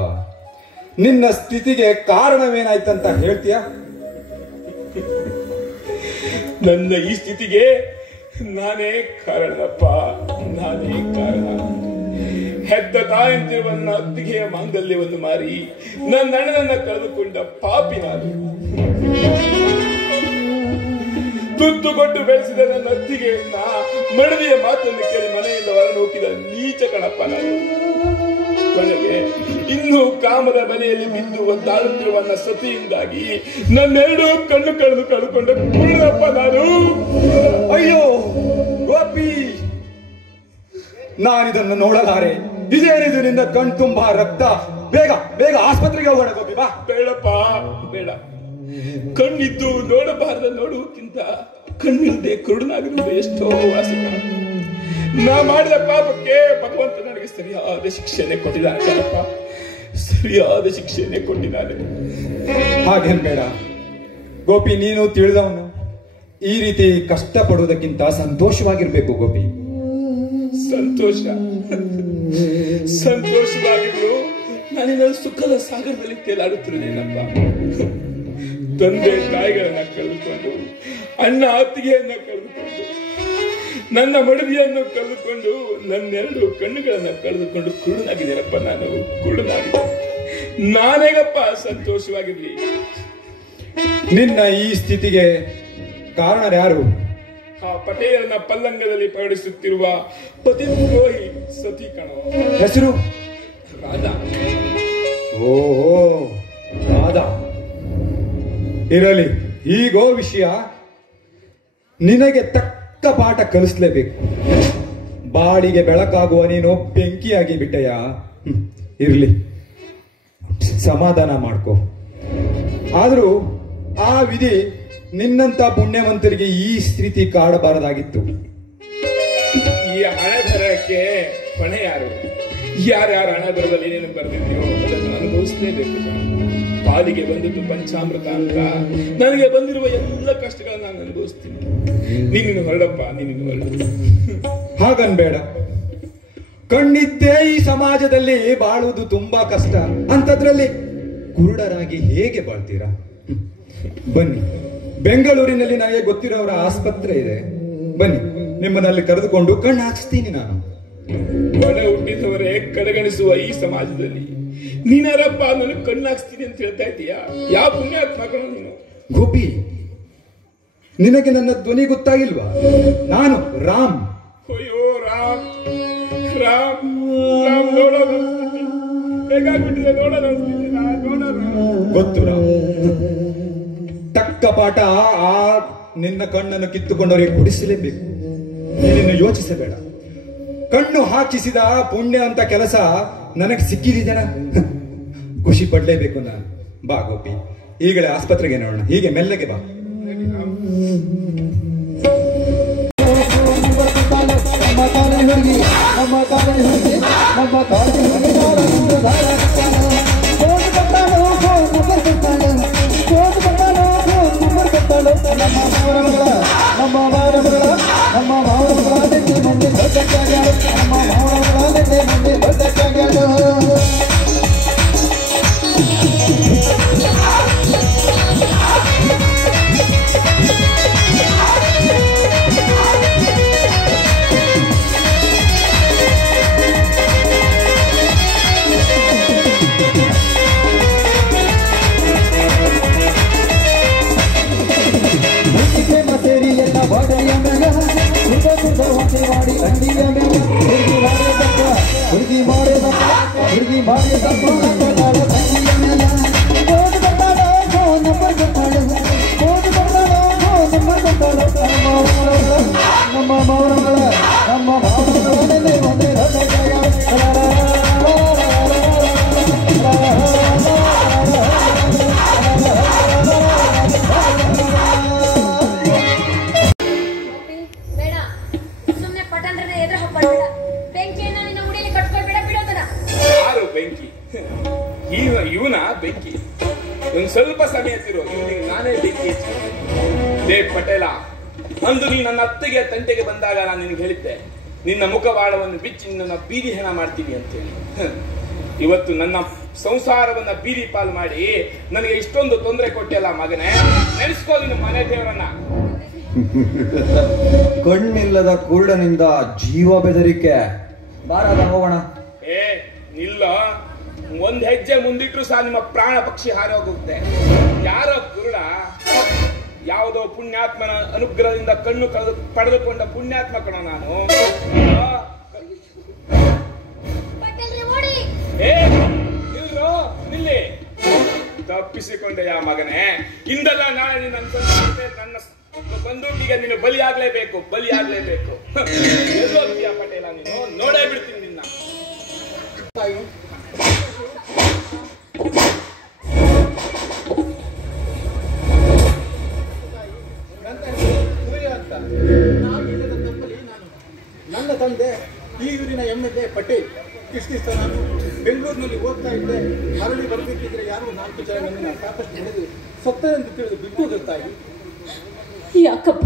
ನಿನ್ನ ಸ್ಥಿತಿಗೆ ಕಾರಣವೇನಾಯ್ತಂತ ಹೇಳ್ತೀಯ? ನನ್ನ ಈ ಸ್ಥಿತಿಗೆ ನಾನೇ ಕಾರಣಪ್ಪ, ನಾನೇ ಕಾರಣ. ಹೆತ್ತ ತಾಯಂತಿರುವ ಅತ್ತಿಗೆಯ ಮಾಂಗಲ್ಯವನ್ನು ಮಾರಿ ನನ್ನ ಅಣ್ಣನನ್ನ ಕಳೆದುಕೊಂಡ ಪಾಪಿ ನಾನು. ತುತ್ತು ಕೊಟ್ಟು ಬೆಳೆಸಿದ ನನ್ನ ಅತ್ತಿಗೆಯನ್ನ ಮಡದಿಯ ಮಾತನ್ನು ಕೇಳಿ ಮನೆಯಿಂದ ಹೊರನೂಕಿದ ನೀಚ ಕಣಪ್ಪ ನಾನು. ಕೊನೆಗೆ ಇನ್ನು ಕಾಮದ ಮನೆಯಲ್ಲಿ ಬಿದ್ದು ಒದ್ದಾಡುತ್ತಿರುವ ನನ್ನ ಸತಿಯಿಂದಾಗಿ ನನ್ನೆರಡು ಕಣ್ಣು ಕಳೆದುಕೊಂಡ ಕುಳ್ಳಪ್ಪ ನಾನು. ಅಯ್ಯೋ ಗೋಪಿ, ನಾನಿದನ್ನು ನೋಡಲಾರೆ. ಇದೇನಿದು ನಿನ್ನ ಕಣ್ ತುಂಬಾ ರಕ್ತ? ಬೇಗ ಬೇಗ ಆಸ್ಪತ್ರೆಗೆ ಹೋಗೋಣ ಗೋಪಿ, ಬಾ. ಬೇಡಪ್ಪ ಬೇಡ. ಕಣ್ಣಿದ್ದು ನೋಡಬಾರದ ನೋಡುವುದಕ್ಕಿಂತ ಕಣ್ಣಿಲ್ಲದೆ ಕುರುಡನಾಗಿರುವುದು ಎಷ್ಟೋ ವಾಸಿ. ನಾ ಮಾಡಿದ ಪಾಪಕ್ಕೆ ಭಗವಂತ ನನಗೆ ಸರಿಯಾದ ಶಿಕ್ಷೆನೆ ಕೊಟ್ಟಿದ್ದಾನೆ ಕಣಪ್ಪ, ಸರಿಯಾದ ಶಿಕ್ಷೆನೆ ಕೊಟ್ಟಿದ್ದಾನೆ. ಹಾಗೇನ್ ಬೇಡ ಗೋಪಿ, ನೀನು ತಿಳಿದವನು. ಈ ರೀತಿ ಕಷ್ಟ ಪಡುವುದಕ್ಕಿಂತ ಸಂತೋಷವಾಗಿರ್ಬೇಕು ಗೋಪಿ. ಸಂತೋಷವಾಗಿದ್ರು ನಾನಿನ್ನ ಸುಖದ ಸಾಗರದಲ್ಲಿ ತೇಲಾಡುತ್ತಿರುತ್ತೇನಪ್ಪ. ತಂದೆ ತಾಯಿಗಳನ್ನ ಕಳೆದುಕೊಂಡು, ಅಣ್ಣ ಅತ್ತಿಗೆಯನ್ನ ಕಳೆದುಕೊಂಡು, ನನ್ನ ಮಡದಿಯನ್ನು ಕಳೆದುಕೊಂಡು, ನನ್ನೆರಡು ಕಣ್ಣುಗಳನ್ನ ಕಳೆದುಕೊಂಡು ಕುರುಡನಾಗಿದ್ದೇನಪ್ಪ ನಾನು, ಕುರುಡನಾಗಿದೆ. ನಾನೇಗಪ್ಪ ಸಂತೋಷವಾಗಿರ್ಲಿ? ನಿನ್ನ ಈ ಸ್ಥಿತಿಗೆ ಕಾರಣ ಯಾರು? ಆ ಪಟೇಲನ ಪಲ್ಲಂಗದಲ್ಲಿ ಪಡಿಸುತ್ತಿರುವ ಪತಿದ್ರೋಹಿ ಸತಿ ಕಣ. ಹೆಸರು? ರಾಧಾ. ಓಹೋ, ರಾಧಾ. ಇರಲಿ, ಈಗೋ ವಿಷಯ. ನಿನಗೆ ತಕ್ಕ ಪಾಠ ಕಲಿಸ್ಲೇಬೇಕು. ಬಾಡಿಗೆ ಬೆಳಕಾಗುವ ನೀನು ಬೆಂಕಿಯಾಗಿ ಬಿಟ್ಟೆಯಾ? ಇರ್ಲಿ, ಸಮಾಧಾನ ಮಾಡ್ಕೋ. ಆದ್ರೂ ಆ ವಿಧಿ ನಿನ್ನಂತ ಪುಣ್ಯವಂತರಿಗೆ ಈ ಸ್ಥಿತಿ ಕಾಡಬಾರದಾಗಿತ್ತು. ಈ ಹಣೆಬರಕ್ಕೆ ಹೊಣೆ ಯಾರು? ಯಾರ್ಯಾರ ಹಣೆಬರದಲ್ಲಿ ಏನೇನು ಬರೆದಿದೆಯೋ ಅದನ್ನು ಅನುಭವಿಸಲೇಬೇಕು. ಪಾಲಿಗೆ ಬಂದದ್ದು ಪಂಚಾಮೃತ ಅಂತ ನನಗೆ ಬಂದಿರುವ ಎಲ್ಲ ಕಷ್ಟಗಳನ್ನ ನಾನು ಅನುಭವಿಸ್ತೀನಿ. ನೀನು ಹೊರಡಪ್ಪ, ನೀನು ಹೊರಡು. ಹಾಗನ್ಬೇಡ. ಕಣ್ಣಿದ್ದೇ ಈ ಸಮಾಜದಲ್ಲಿ ಬಾಳುವುದು ತುಂಬಾ ಕಷ್ಟ. ಅಂತದ್ರಲ್ಲಿ ಕುರುಡರಾಗಿ ಹೇಗೆ ಬಾಳ್ತೀರಾ? ಬನ್ನಿ, ಬೆಂಗಳೂರಿನಲ್ಲಿ ನನಗೆ ಗೊತ್ತಿರೋರ ಆಸ್ಪತ್ರೆ ಇದೆ. ಬನ್ನಿ, ನಿಮ್ಮನ್ನಲ್ಲಿ ಕರೆದುಕೊಂಡು ಕಣ್ಣು ಹಾಕಿಸ್ತೀನಿ ನಾನು. ಒಡ ಹುಟ್ಟಿದವರೇ ಕಡೆಗಣಿಸುವ ಈ ಸಮಾಜದಲ್ಲಿ ನೀನಾರಪ್ಪ ನಾನು ಕಣ್ಣು ಹಾಕ್ಸ್ತೀನಿ ಅಂತ ಹೇಳ್ತಾ ಇದ್ದೀಯಾ? ಯಾವ ಪುಣ್ಯಾತ್ಮ ಕಣ ನೀನು? ಗೋಪಿ, ನಿನಗೆ ನನ್ನ ಧ್ವನಿ ಗೊತ್ತಾಗಿಲ್ವಾ? ನಾನು ರಾಮ್. ಅಯ್ಯೋ ರಾಮ್, ರಾಮ್, ರಾಮ್ ನೋಡೋದು ಹೇಗಾಗ್ಬಿಟ್ಟಿದೆ, ನೋಡೋದು ಗೊತ್ತು ರಾಮ್. ತಕ್ಕ ಪಾಠ ಆ ನಿನ್ನ ಕಣ್ಣನ್ನು ಕಿತ್ತುಕೊಂಡವರಿಗೆ ಕೊಡಿಸಲೇಬೇಕು. ನೀನಿನ್ನು ಯೋಚಿಸಬೇಡ. ಕಣ್ಣು ಹಾಕಿಸಿದ ಪುಣ್ಯ ಅಂತ ಕೆಲಸ ನನಗೆ ಸಿಕ್ಕಿದೆನಾ? ಖುಷಿ ಪಡ್ಲೇಬೇಕು ನಾನು. ಬಾ ಗೋಪಿ, ಈಗಲೇ ಆಸ್ಪತ್ರೆಗೆ ನೋಡೋಣ. ಹೀಗೆ ಮೆಲ್ಲಗೆ ಬಾ. ಇವನ ಬೆಂಕಿ ಒಂದು ಸ್ವಲ್ಪ ಸಮಯ ತಿರು, ಇವನಿಗೆ ನಾನೇ ಬೆಂಕಿ ಹಚ್ಚಿದೆ. ಪಟೇಲ, ಅಂದು ನೀ ನನ್ನ ಅತ್ತೆಗೆ ತಂಟೆಗೆ ಬಂದಾಗ ನಾನು ನಿನಗೆ ಹೇಳಿದ್ದೆ, ನಿನ್ನ ಮುಖವಾಡವನ್ನು ಬಿಚ್ಚಿ ನಿನ್ನ ಬೀದಿ ಹೆಣ ಮಾಡ್ತೀನಿ ಅಂತೇಳಿ. ಇವತ್ತು ನನ್ನ ಸಂಸಾರವನ್ನ ಬೀದಿ ಪಾಲು ಮಾಡಿ ನನಗೆ ಇಷ್ಟೊಂದು ತೊಂದರೆ ಕೊಟ್ಟಿಲ್ಲ ಮಗನೇ. ನೆನೆಸ್ಕೋ ನಿನ್ನ ಮನೆ ದೇವರನ್ನ. ಕಣ್ಣಿಲ್ಲದ ಕುರುಡನಿಂದ ಜೀವ ಬೆದರಿಕೆ. ಬಾರದ ಹೋಗೋಣ. ಏ ನಿಲ್ಲ, ಒಂದ್ ಹೆಜ್ಜೆ ಮುಂದಿಟ್ರು ಸಹ ನಿಮ್ಮ ಪ್ರಾಣ ಪಕ್ಷಿ ಹಾರಿ ಹೋಗುತ್ತೆ. ಯಾರೋ ಕುರುಡ, ಯಾವುದೋ ಪುಣ್ಯಾತ್ಮನ ಅನುಗ್ರಹದಿಂದ ಕಣ್ಣು ಪಡೆದುಕೊಂಡ ಪುಣ್ಯಾತ್ಮ ಕಣ ನಾನು. ಏ ನಿಲ್ರೋ, ನಿಲ್ಲಿ. ತಪ್ಪಿಸಿಕೊಂಡೆಯ ಮಗನೇ. ಇಂದಲ್ಲ ನಾಳೆ ನನ್ನ ಬಂದೂಕಿಗೆ ನೀನು ಬಲಿಯಾಗ್ಲೇಬೇಕು. ಎಲ್ಲೋಗ್ತೀಯ ಪಟೇಲ ನೀನು? ನೋಡೇ ಬಿಡ್ತೀನಿ ನಿನ್ನ. ನನ್ನ ತಂದೆ ಈ ಊರಿನ ಎಮ್ಮೆಲ್ಲೆ ಪಟೇಲ್. ಇಷ್ಟಿಷ್ಟ ನಾನು ಬೆಂಗಳೂರಿನಲ್ಲಿ ಓದ್ತಾ ಇದ್ದೆ. ಮರಳಿ ಬರಬೇಕಿದ್ರೆ ಯಾರು 4 ಜನ ನನ್ನ ಸಾಕಷ್ಟು ನಡೆದು ಸತ್ತನೆಂದು ತಿಳಿದು ಬಿಟ್ಟು ಗೊತ್ತಾಗಿ. ಯಾಕಪ್ಪ,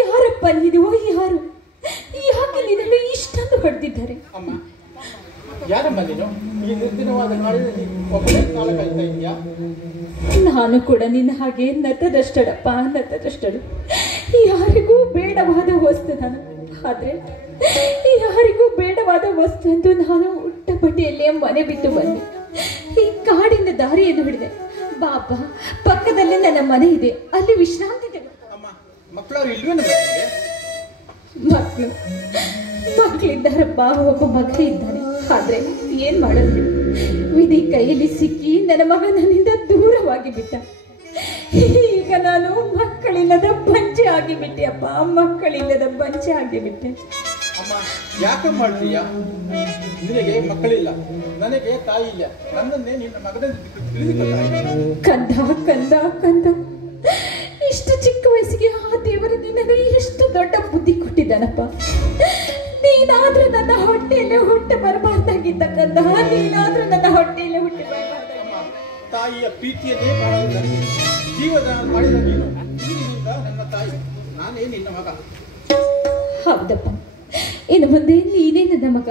ಯಾರಪ್ಪ ನೀನು? ಯಾರು ಯಾಕೆ ನಿನ್ನನ್ನು ಇಷ್ಟೊಂದು ಹೊಡೆದಿದ್ದಾರೆ? ಅಮ್ಮ, ಯಾರಮ್ಮ ನೀನು? ಈ ನಿರ್ದಿನವಾದ ಕಾಡಿನಲ್ಲಿ ಒಬ್ಬನೇ ಕಾಲ ಕಾಯ್ತಾ ಇದೆಯಾ? ನಾನು ಕೂಡ ನಿನ್ನ ಹಾಗೆ ನತದಷ್ಟಡಪ್ಪ, ನತದಷ್ಟಡು. ಯಾರಿಗೂ ಬೇಡವಾದ ವಸ್ತು ನಾನು. ಆದ್ರೆ ಯಾರಿಗೂ ಬೇಡವಾದ ವಸ್ತು ಎಂದು ನಾನು ಉಟ್ಟಪಟ್ಟಿಯಲ್ಲೇ ಮನೆ ಬಿಟ್ಟು ಬಂದೆ. ಈ ಕಾಡಿನ ದಾರಿಯನ್ನು ಹಿಡಿದೆ. ಬಾಪ, ಪಕ್ಕದಲ್ಲೇ ನನ್ನ ಮನೆ ಇದೆ, ಅಲ್ಲಿ ವಿಶ್ರಾಂತಿ ತಗೋ. ಅಮ್ಮ, ಮಕ್ಕಳು ಇಲ್ವೇನು? ಮಕ್ಕಳಿದ್ದಾರಪ್ಪ, ಒಬ್ಬ ಮಗ ಇದ್ದಾನೆ. ಆದ್ರೆ ಏನ್ ಮಾಡೋದು, ವಿಧಿ ಕೈಯಲ್ಲಿ ಸಿಕ್ಕಿ ನನ್ನ ಮಗ ನನ್ನಿಂದ ದೂರವಾಗಿ ಬಿಟ್ಟ. ಈಗ ನಾನು ಮಕ್ಕಳಿಲ್ಲದ ಬಂಚೆ ಆಗಿಬಿಟ್ಟೆ ಅಪ್ಪ, ಮಕ್ಕಳಿಲ್ಲದ ಬಂಚೆ ಆಗಿಬಿಟ್ಟೆ. ಅಮ್ಮ, ಯಾಕೆ ಮಾಡ್ತೀಯ? ನಿನಗೆ ಮಕ್ಕಳಿಲ್ಲ, ನನಗೆ ತಾಯಿ ಇಲ್ಲ. ನನ್ನನ್ನೇ ನಿನ್ನ ಮಗನ ಕಂದ ಕಂದ ಕಂದ, ಇಷ್ಟು ಚಿಕ್ಕ ವಯಸ್ಸಿಗೆ ಆ ದೇವರು ನಿನಗೆ ಎಷ್ಟು ದೊಡ್ಡ ಬುದ್ಧಿ ಕೊಟ್ಟಿದ್ದಾನಪ್ಪ. ನೀನಾದ್ರೂ ನನ್ನ ಹೊಟ್ಟೆಯಲ್ಲೇ ಹುಟ್ಟ ಬರಬಾರ್ದಾಗಿದ್ದ ಕಂದ, ನೀನಾದ್ರೂ ನನ್ನ ಹೊಟ್ಟೆಯಲ್ಲೇ ಹುಟ್ಟಿ ಬರಬಾರ್ದಾಗಿದ್ದ. ತಾಯಿಯ ಪ್ರೀತಿಯನ್ನೇ ಕಾಣಲು ನನಗೆ ಜೀವದಾನ ಮಾಡಿದ ನೀನು. ಈಗಿನಿಂದ ನನ್ನ ತಾಯಿ, ನಾನೇ ನಿನ್ನ ಮಗ. ಹೌದಪ್ಪ, ಇನ್ನು ಮುಂದೆ ನೀನೇ ನನ್ನ ಮಗ.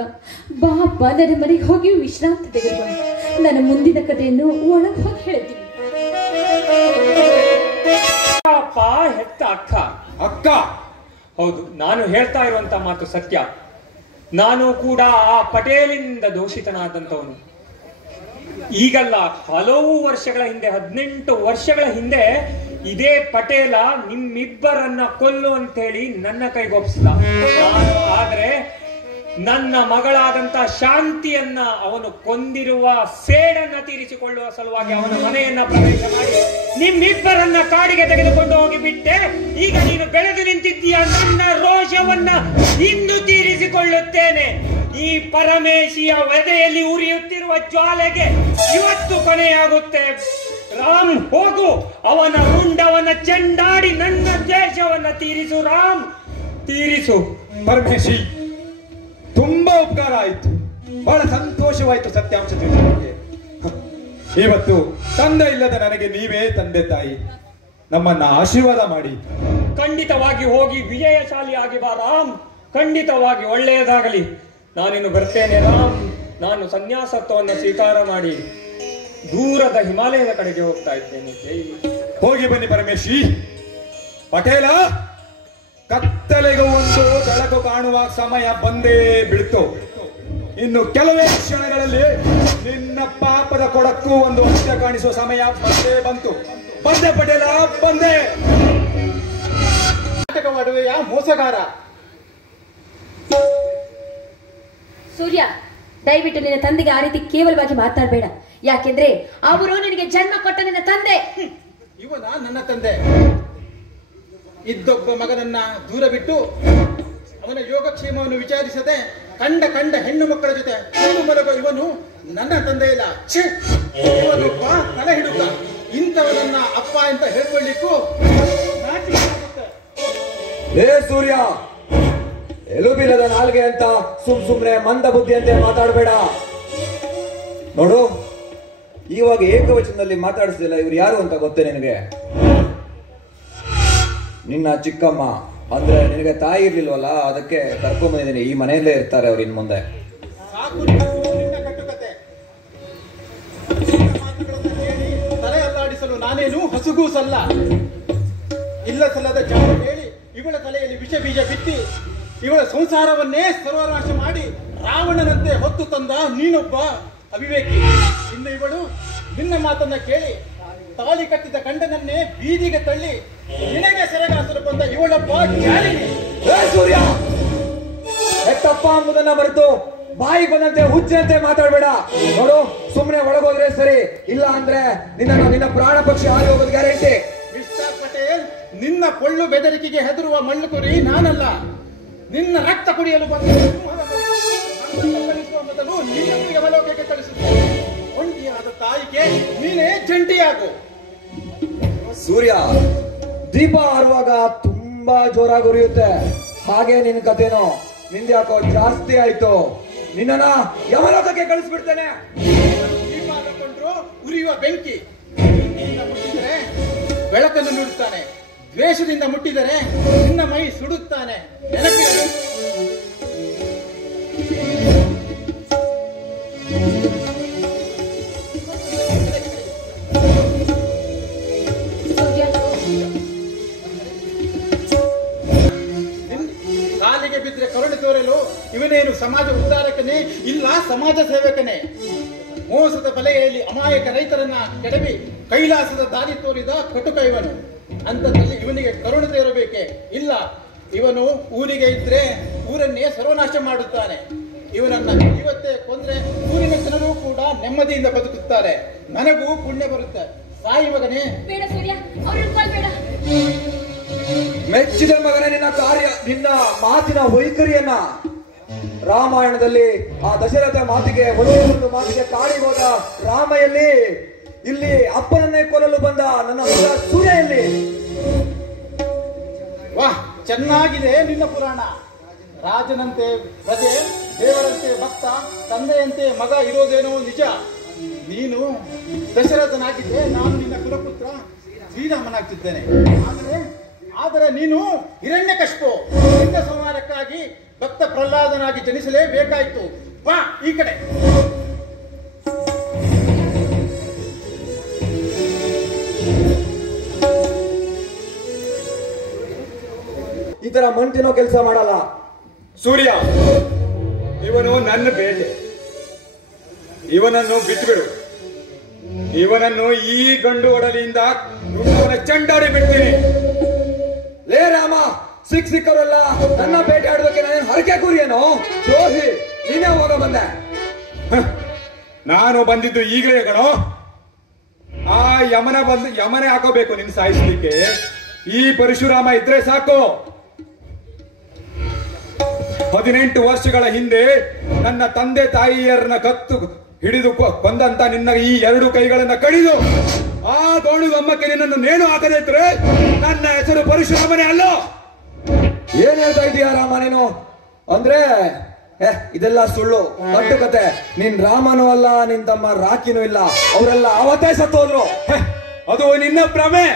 ಬಾಪ್ಪ, ನನ್ನ ಮನೆಗೆ ಹೋಗಿ ವಿಶ್ರಾಂತಿ ತೆಗೆದುಕೊಂಡು ನನ್ನ ಮುಂದಿನ ಕಥೆಯನ್ನು ಒಳಗೆ ಹೋಗಿ ಹೇಳ್ತೀನಿ. ಅಪ್ಪ, ಹೆತ್ತ ಅಕ್ಕ. ಅಕ್ಕ, ಹೌದು, ನಾನು ಹೇಳ್ತಾ ಇರುವಂತ ಮಾತು ಸತ್ಯ. ನಾನು ಕೂಡ ಆ ಪಟೇಲಿನಿಂದ ದೋಷಿತನಾದಂಥವನು. ಈಗಲ್ಲ, ಹಲವು ವರ್ಷಗಳ ಹಿಂದೆ, 18 ವರ್ಷಗಳ ಹಿಂದೆ ಇದೇ ಪಟೇಲ ನಿಮ್ಮಿಬ್ಬರನ್ನ ಕೊಲ್ಲು ಅಂತ ಹೇಳಿ ನನ್ನ ಕೈಗೊಪ್ಸಿದ. ಆದ್ರೆ ನನ್ನ ಮಗಳಾದಂತ ಶಾಂತಿಯನ್ನ ಅವನು ಕೊಂದಿರುವ ಸೇಡನ್ನ ತೀರಿಸಿಕೊಳ್ಳುವ ಸಲುವಾಗಿ ಅವನ ಮನೆಯನ್ನ ಪ್ರವೇಶ ಮಾಡಿ ನಿಮ್ಮಿಬ್ಬರನ್ನ ಕಾಡಿಗೆ ತೆಗೆದುಕೊಂಡು ಹೋಗಿಬಿಟ್ಟೆ. ಈಗ ನೀನು ಬೆಳೆದು ನಿಂತಿದ್ದೀಯ. ನನ್ನ ರೋಷವನ್ನ ಇಂದು ತೀರಿಸಿಕೊಳ್ಳು ಹೇಳುತ್ತೇನೆ, ಈ ಪರಮೇಶಿಯ ವಧೆಯಲ್ಲಿ ಉರಿಯುತ್ತಿರುವ ಜ್ವಾಲೆಗೆ ಇವತ್ತು ಕೊನೆಯಾಗುತ್ತೆ. ರಾಮ್, ಹೋಗು, ಅವನ ರುಂಡವನ್ನ ಚೆಂಡಾಡಿ ನನ್ನ ದೇಶವನ್ನ ತೀರಿಸು. ರಾಮ್, ತೀರಿಸು. ಪರಮೇಶಿ, ತುಂಬಾ ಉಪಕಾರ ಆಯ್ತು, ಬಹಳ ಸಂತೋಷವಾಯ್ತು ಸತ್ಯಾಂಶ ತಿಳಿಸಲಿಕ್ಕೆ. ಇವತ್ತು ತಂದೆ ಇಲ್ಲದ ನನಗೆ ನೀವೇ ತಂದೆ ತಾಯಿ, ನಮ್ಮನ್ನ ಆಶೀರ್ವಾದ ಮಾಡಿ. ಖಂಡಿತವಾಗಿ ಹೋಗಿ ವಿಜಯಶಾಲಿಯಾಗಿ ಬಾ ರಾಮ್, ಖಂಡಿತವಾಗಿ ಒಳ್ಳೆಯದಾಗಲಿ. ನಾನಿನ್ನು ಬರ್ತೇನೆ ರಾಮ್. ನಾನು ಸನ್ಯಾಸತ್ವವನ್ನು ಸ್ವೀಕಾರ ಮಾಡಿ ದೂರದ ಹಿಮಾಲಯದ ಕಡೆಗೆ ಹೋಗ್ತಾ ಇದ್ದೇನೆ. ಹೋಗಿ ಬನ್ನಿ ಪರಮೇಶಿ. ಪಟೇಲ, ಕತ್ತಲೆಗೂ ಒಂದು ಬೆಳಕು ಕಾಣುವ ಸಮಯ ಬಂದೇ ಬೀಳ್ತು. ಇನ್ನು ಕೆಲವೇ ಕ್ಷಣಗಳಲ್ಲಿ ನಿನ್ನ ಪಾಪದ ಕೊಡಕ್ಕೂ ಒಂದು ಅಂತ್ಯ ಕಾಣಿಸುವ ಸಮಯ ಬಂದೇ ಬಂತು. ಬಂದೆ ಪಟೇಲ, ಬಂದೆ. ನಾಟಕವಾಡುವೆಯಾ ಮೋಸಗಾರ? ಸೂರ್ಯ, ದಯವಿಟ್ಟು ನಿನ್ನ ತಂದೆಗೆ ಆ ರೀತಿ ಕೇವಲವಾಗಿ ಮಾತಾಡಬೇಡ. ಯಾಕೆಂದ್ರೆ ಅವರು ನಿನಗೆ ಜನ್ಮ ಕೊಟ್ಟ ನಿನ್ನ ತಂದೆ. ಇವನ ನನ್ನ ತಂದೆ. ಇದ್ದೊಬ್ಬ ಮಗನನ್ನ ದೂರ ಬಿಟ್ಟು ಅವನ ಯೋಗಕ್ಷೇಮವನ್ನು ವಿಚಾರಿಸದೆ ಕಂಡ ಹೆಣ್ಣು ಮಕ್ಕಳ ಜೊತೆ ಮಲಗೋ ಇವನು ನನ್ನ ತಂದೆ ಇಲ್ಲ. ಇವನೊಬ್ಬ ತಲೆ ಹಿಡುಕ. ಇಂಥವನನ್ನ ಅಪ್ಪ ಅಂತ ಹೇಳ್ಕೊಳ್ಳಿಕ್ಕೂ ನಾಚಿಕೆ ಆಗುತ್ತೆ. ಲೇ ಸೂರ್ಯ, ಎಲುಬಿಲ್ಲದ ನಾಲ್ಗೆ ಅಂತ ಸುಮ್ನೆ ಮಂದ ಬುದ್ಧಿಯಂತೆ ಮಾತಾಡಬೇಡ. ನೋಡು, ಇವಾಗ ಏಕವಚನದಲ್ಲಿ ಮಾತಾಡಿಸ್ಲಿಲ್ಲ. ಇವ್ರು ಯಾರು ಅಂತ ಗೊತ್ತೇ ನಿನಗೆ? ನಿನ್ನ ಚಿಕ್ಕಮ್ಮ, ಅಂದ್ರೆ ನಿನಗೆ ತಾಯಿ ಇರ್ಲಿಲ್ವಲ್ಲ, ಅದಕ್ಕೆ ಕರ್ಕೊಂಡ್ ಬಂದಿದ್ದೀನಿ. ಈ ಮನೆಯಲ್ಲೇ ಇರ್ತಾರೆ ಅವ್ರು ಇನ್ ಮುಂದೆ. ಸಾಕು ನಿನ್ನ ಕಟ್ಟುಕತೆ. ಮಾತುಗಳನ್ನು ಕೇಳಿ ತಲೆ ಅಲ್ಲಾಡಿಸಲು ನಾನೇನು ಹಸುಗೂಸಲ್ಲ. ಇಲ್ಲ ಸಲ್ಲದ ಜಾಗ ಹೇಳಿ ಇವಳ ತಲೆಯಲ್ಲಿ ವಿಷ ಬೀಜ ಬಿತ್ತಿ ಇವಳ ಸಂಸಾರವನ್ನೇ ಸರ್ವನಾಶ ಮಾಡಿ ರಾವಣನಂತೆ ಹೊತ್ತು ತಂದ ನೀನೊಬ್ಬ ಅವಿವೇಕಿ. ಇನ್ನು ಇವಳು ನಿನ್ನ ಮಾತನ್ನ ಕೇಳಿ ತಾಳಿ ಕಟ್ಟಿದ ಗಂಡನನ್ನೇ ಬೀದಿಗೆ ತಳ್ಳಿ ನಿನಗೆ ಸೆರೆಗಾಸಲು ಬಂದ ಇವಳೊಬ್ಬ ಜಾಲಿನಿ. ಸೂರ್ಯ, ಹೆತ್ತಪ್ಪ ಎಂಬುದನ್ನ ಮರೆತು ಬಾಯಿ ಬಂದಂತೆ ಹುಚ್ಚಂತೆ ಮಾತಾಡಬೇಡ. ನೋಡು, ಸುಮ್ಮನೆ ಒಳಗೋದ್ರೆ ಸರಿ, ಇಲ್ಲ ಅಂದ್ರೆ ನಿನ್ನ ಪ್ರಾಣ ಪಕ್ಷಿ ಹಾರಿ ಹೋಗೋದು ಗ್ಯಾರಂಟಿ. ಮಿಸ್ಟರ್ ಪಟೇಲ್, ನಿನ್ನ ಪೊಳ್ಳು ಬೆದರಿಕೆಗೆ ಹೆದರುವ ಮಳ್ಳು ಕುರಿ ನಾನಲ್ಲ. ನಿನ್ನ ರಕ್ತ ಕುಡಿಯಲು ಬಂದ ಮೊದಲು ನಿನ್ನನ್ನು ಯಮಲೋಕಕ್ಕೆ ಕಳಿಸುತ್ತೇನೆ. ಒಂಟಿಯಾದ ತಾಯಿಗೆ ನೀನೇ ಜಂಟಿಯಾಗು. ಸೂರ್ಯ, ದೀಪ ಹಾರುವಾಗ ತುಂಬಾ ಜೋರಾಗಿ ಉರಿಯುತ್ತೆ. ಹಾಗೆ ನಿನ್ ಕಥೆನೋ ನಿಂದ್ಯಾಕೋ ಜಾಸ್ತಿ ಆಯ್ತು. ನಿನ್ನ ಯಮಲೋಕಕ್ಕೆ ಕಳಿಸ್ಬಿಡ್ತೇನೆ. ದೀಪ ಹಾಕೊಂಡ್ರು ಉರಿಯುವ ಬೆಂಕಿ. ಪ್ರೀತಿಯಿಂದ ಮುಟ್ಟಿದರೆ ಬೆಳಕನ್ನು ನೀಡುತ್ತಾನೆ, ದ್ವೇಷದಿಂದ ಮುಟ್ಟಿದರೆ ನಿನ್ನ ಮೈ ಸುಡುತ್ತಾನೆ. ನೆನಪಿರಲು. ಕಾಲಿಗೆ ಬಿದ್ದರೆ ಕರುಣೆ ತೋರಲು ಇವನೇನು ಸಮಾಜ ಉದ್ಧಾರಕನೇ? ಇಲ್ಲ ಸಮಾಜ ಸೇವಕನೇ? ಮೋಸದ ಬಲೆಯಲ್ಲಿ ಅಮಾಯಕ ರೈತರನ್ನ ಕೆಡವಿ ಕೈಲಾಸದ ದಾರಿ ತೋರಿದ ಕಟುಕ ಇವನು. ಅಂತದಲ್ಲಿ ಇವನಿಗೆ ಕರುಣೆ ತೋರಬೇಕೆ? ಇಲ್ಲ, ಇವನು ಊರಿಗೆ ಇದ್ರೆ ಊರನ್ನೇ ಸರ್ವನಾಶ ಮಾಡುತ್ತಾನೆ. ಇವನನ್ನ ಇವತ್ತೇ ಕೊಂದ್ರೆ ಊರಿನ ಜನರು ಕೂಡ ನೆಮ್ಮದಿಯಿಂದ ಬದುಕುತ್ತಾರೆ. ನನಗೂ ಪುಣ್ಯ ಬರುತ್ತೆ. ಸಾಯಿ ಮಗನೇ. ಬೇಡ ಸೂರ್ಯ, ಅವ್ರನ್ನ ಕೊಲ್ಬೇಡ. ಮೆಚ್ಚಿದ ಮಗನೇ ನಿನ್ನ ಕಾರ್ಯ, ನಿನ್ನ ಮಾತಿನ ವೈಖರಿಯನ್ನ. ರಾಮಾಯಣದಲ್ಲಿ ಆ ದಶರಥ ಮಾತಿಗೆ ಒಂದು ಮಾತಿಗೆ ಕಾಡಿ ಹೋದ ರಾಮ ಎಲ್ಲಿ? ಇಲ್ಲಿ ಅಪ್ಪನನ್ನೇ ಕೊಲ್ಲಲು ಬಂದ ನನ್ನ ಮಗ ಸೂರ್ಯ ಎಲ್ಲಿ? ವಾಹ್, ಚೆನ್ನಾಗಿದೆ ನಿನ್ನ ಪುರಾಣ. ರಾಜನಂತೆ ಪ್ರಜೆ, ದೇವರಂತೆ ಭಕ್ತ, ತಂದೆಯಂತೆ ಮಗ ಇರೋದೇನೋ ನಿಜ. ನೀನು ದಶರಥನಾಗಿದ್ದೆ, ನಾನು ನಿನ್ನ ಕುಲಪುತ್ರ ಶ್ರೀರಾಮನಾಗ್ತಿದ್ದೇನೆ. ಆದರೆ ನೀನು ಹಿರಣ್ಯಕಶಿಪು. ನಿನ್ನ ಸಂಹಾರಕ್ಕಾಗಿ ಭಕ್ತ ಪ್ರಹ್ಲಾದನಾಗಿ ಜನಿಸಲೇಬೇಕಾಯ್ತು. ಬಾ ಈ ಕಡೆ. ಈ ತರ ಮಂಟಿನೋ ಕೆಲಸ ಮಾಡಲ್ಲ. ಸೂರ್ಯ, ಇವನು ನನ್ನ ಬೇಟೆ. ಇವನನ್ನು ಬಿಟ್ಟುಬಿಡು. ಇವನನ್ನು ಈ ಗಂಡು ಒಡಲಿಯಿಂದ ನುಣ್ಣವನ ಚಂಡಾಡಿ ಬಿಡ್ತೀನಿ. ಲೇ ರಾಮ, ಸಿಕ್ಕರಲ್ಲ ನನ್ನ ಬೇಟೆ ಆಡೋದಕ್ಕೆ ನಾನು ಹರಕೆ ಕೂರಿಯೇನೋ? ದ್ರೋಹಿ, ನೀನೇ ಹೋಗ ಬಂದೆ. ನಾನು ಬಂದಿದ್ದು ಈಗಲೇ ಕಣೋ. ಆ ಯಮನೆ ಹಾಕೋಬೇಕು ನಿನ್ನ ಸಾಯಿಸ್ಲಿಕ್ಕೆ. ಈ ಪರಶುರಾಮ ಇದ್ರೆ ಸಾಕು. 18 ವರ್ಷಗಳ ಹಿಂದೆ ನನ್ನ ತಂದೆ ತಾಯಿಯರನ್ನ ಕತ್ತು ಹಿಡಿದು ಕೊಂದಂತ ನಿನ್ನ ಈ 2 ಕೈಗಳನ್ನ ಕಡಿದು ಆ ಗೋಣುಗಮ್ಮಕ್ಕೆ ನಿನ್ನನ್ನು ನೇಣು ಹಾಕದೇ ಇದ್ರೆ ನನ್ನ ಹೆಸರು ಪರಶುರಾಮನೇ ಅಲ್ಲ. ಏನ್ ಹೇಳ್ತಾ ಇದೀಯ ರಾಮ ನೀನು? ಅಂದ್ರೆ ಇದೆಲ್ಲ ಸುಳ್ಳು, ಕಟ್ಟು ಕತೆ. ನಿನ್ ರಾಮನೂ ಅಲ್ಲ, ನಿನ್ ತಮ್ಮ ರಾಕಿನೂ ಇಲ್ಲ, ಅವರೆಲ್ಲ ಅವತ್ತೇ ಸತ್ತೋದ್ರು. ಅದು ನಿನ್ನ ಭ್ರಮೆ.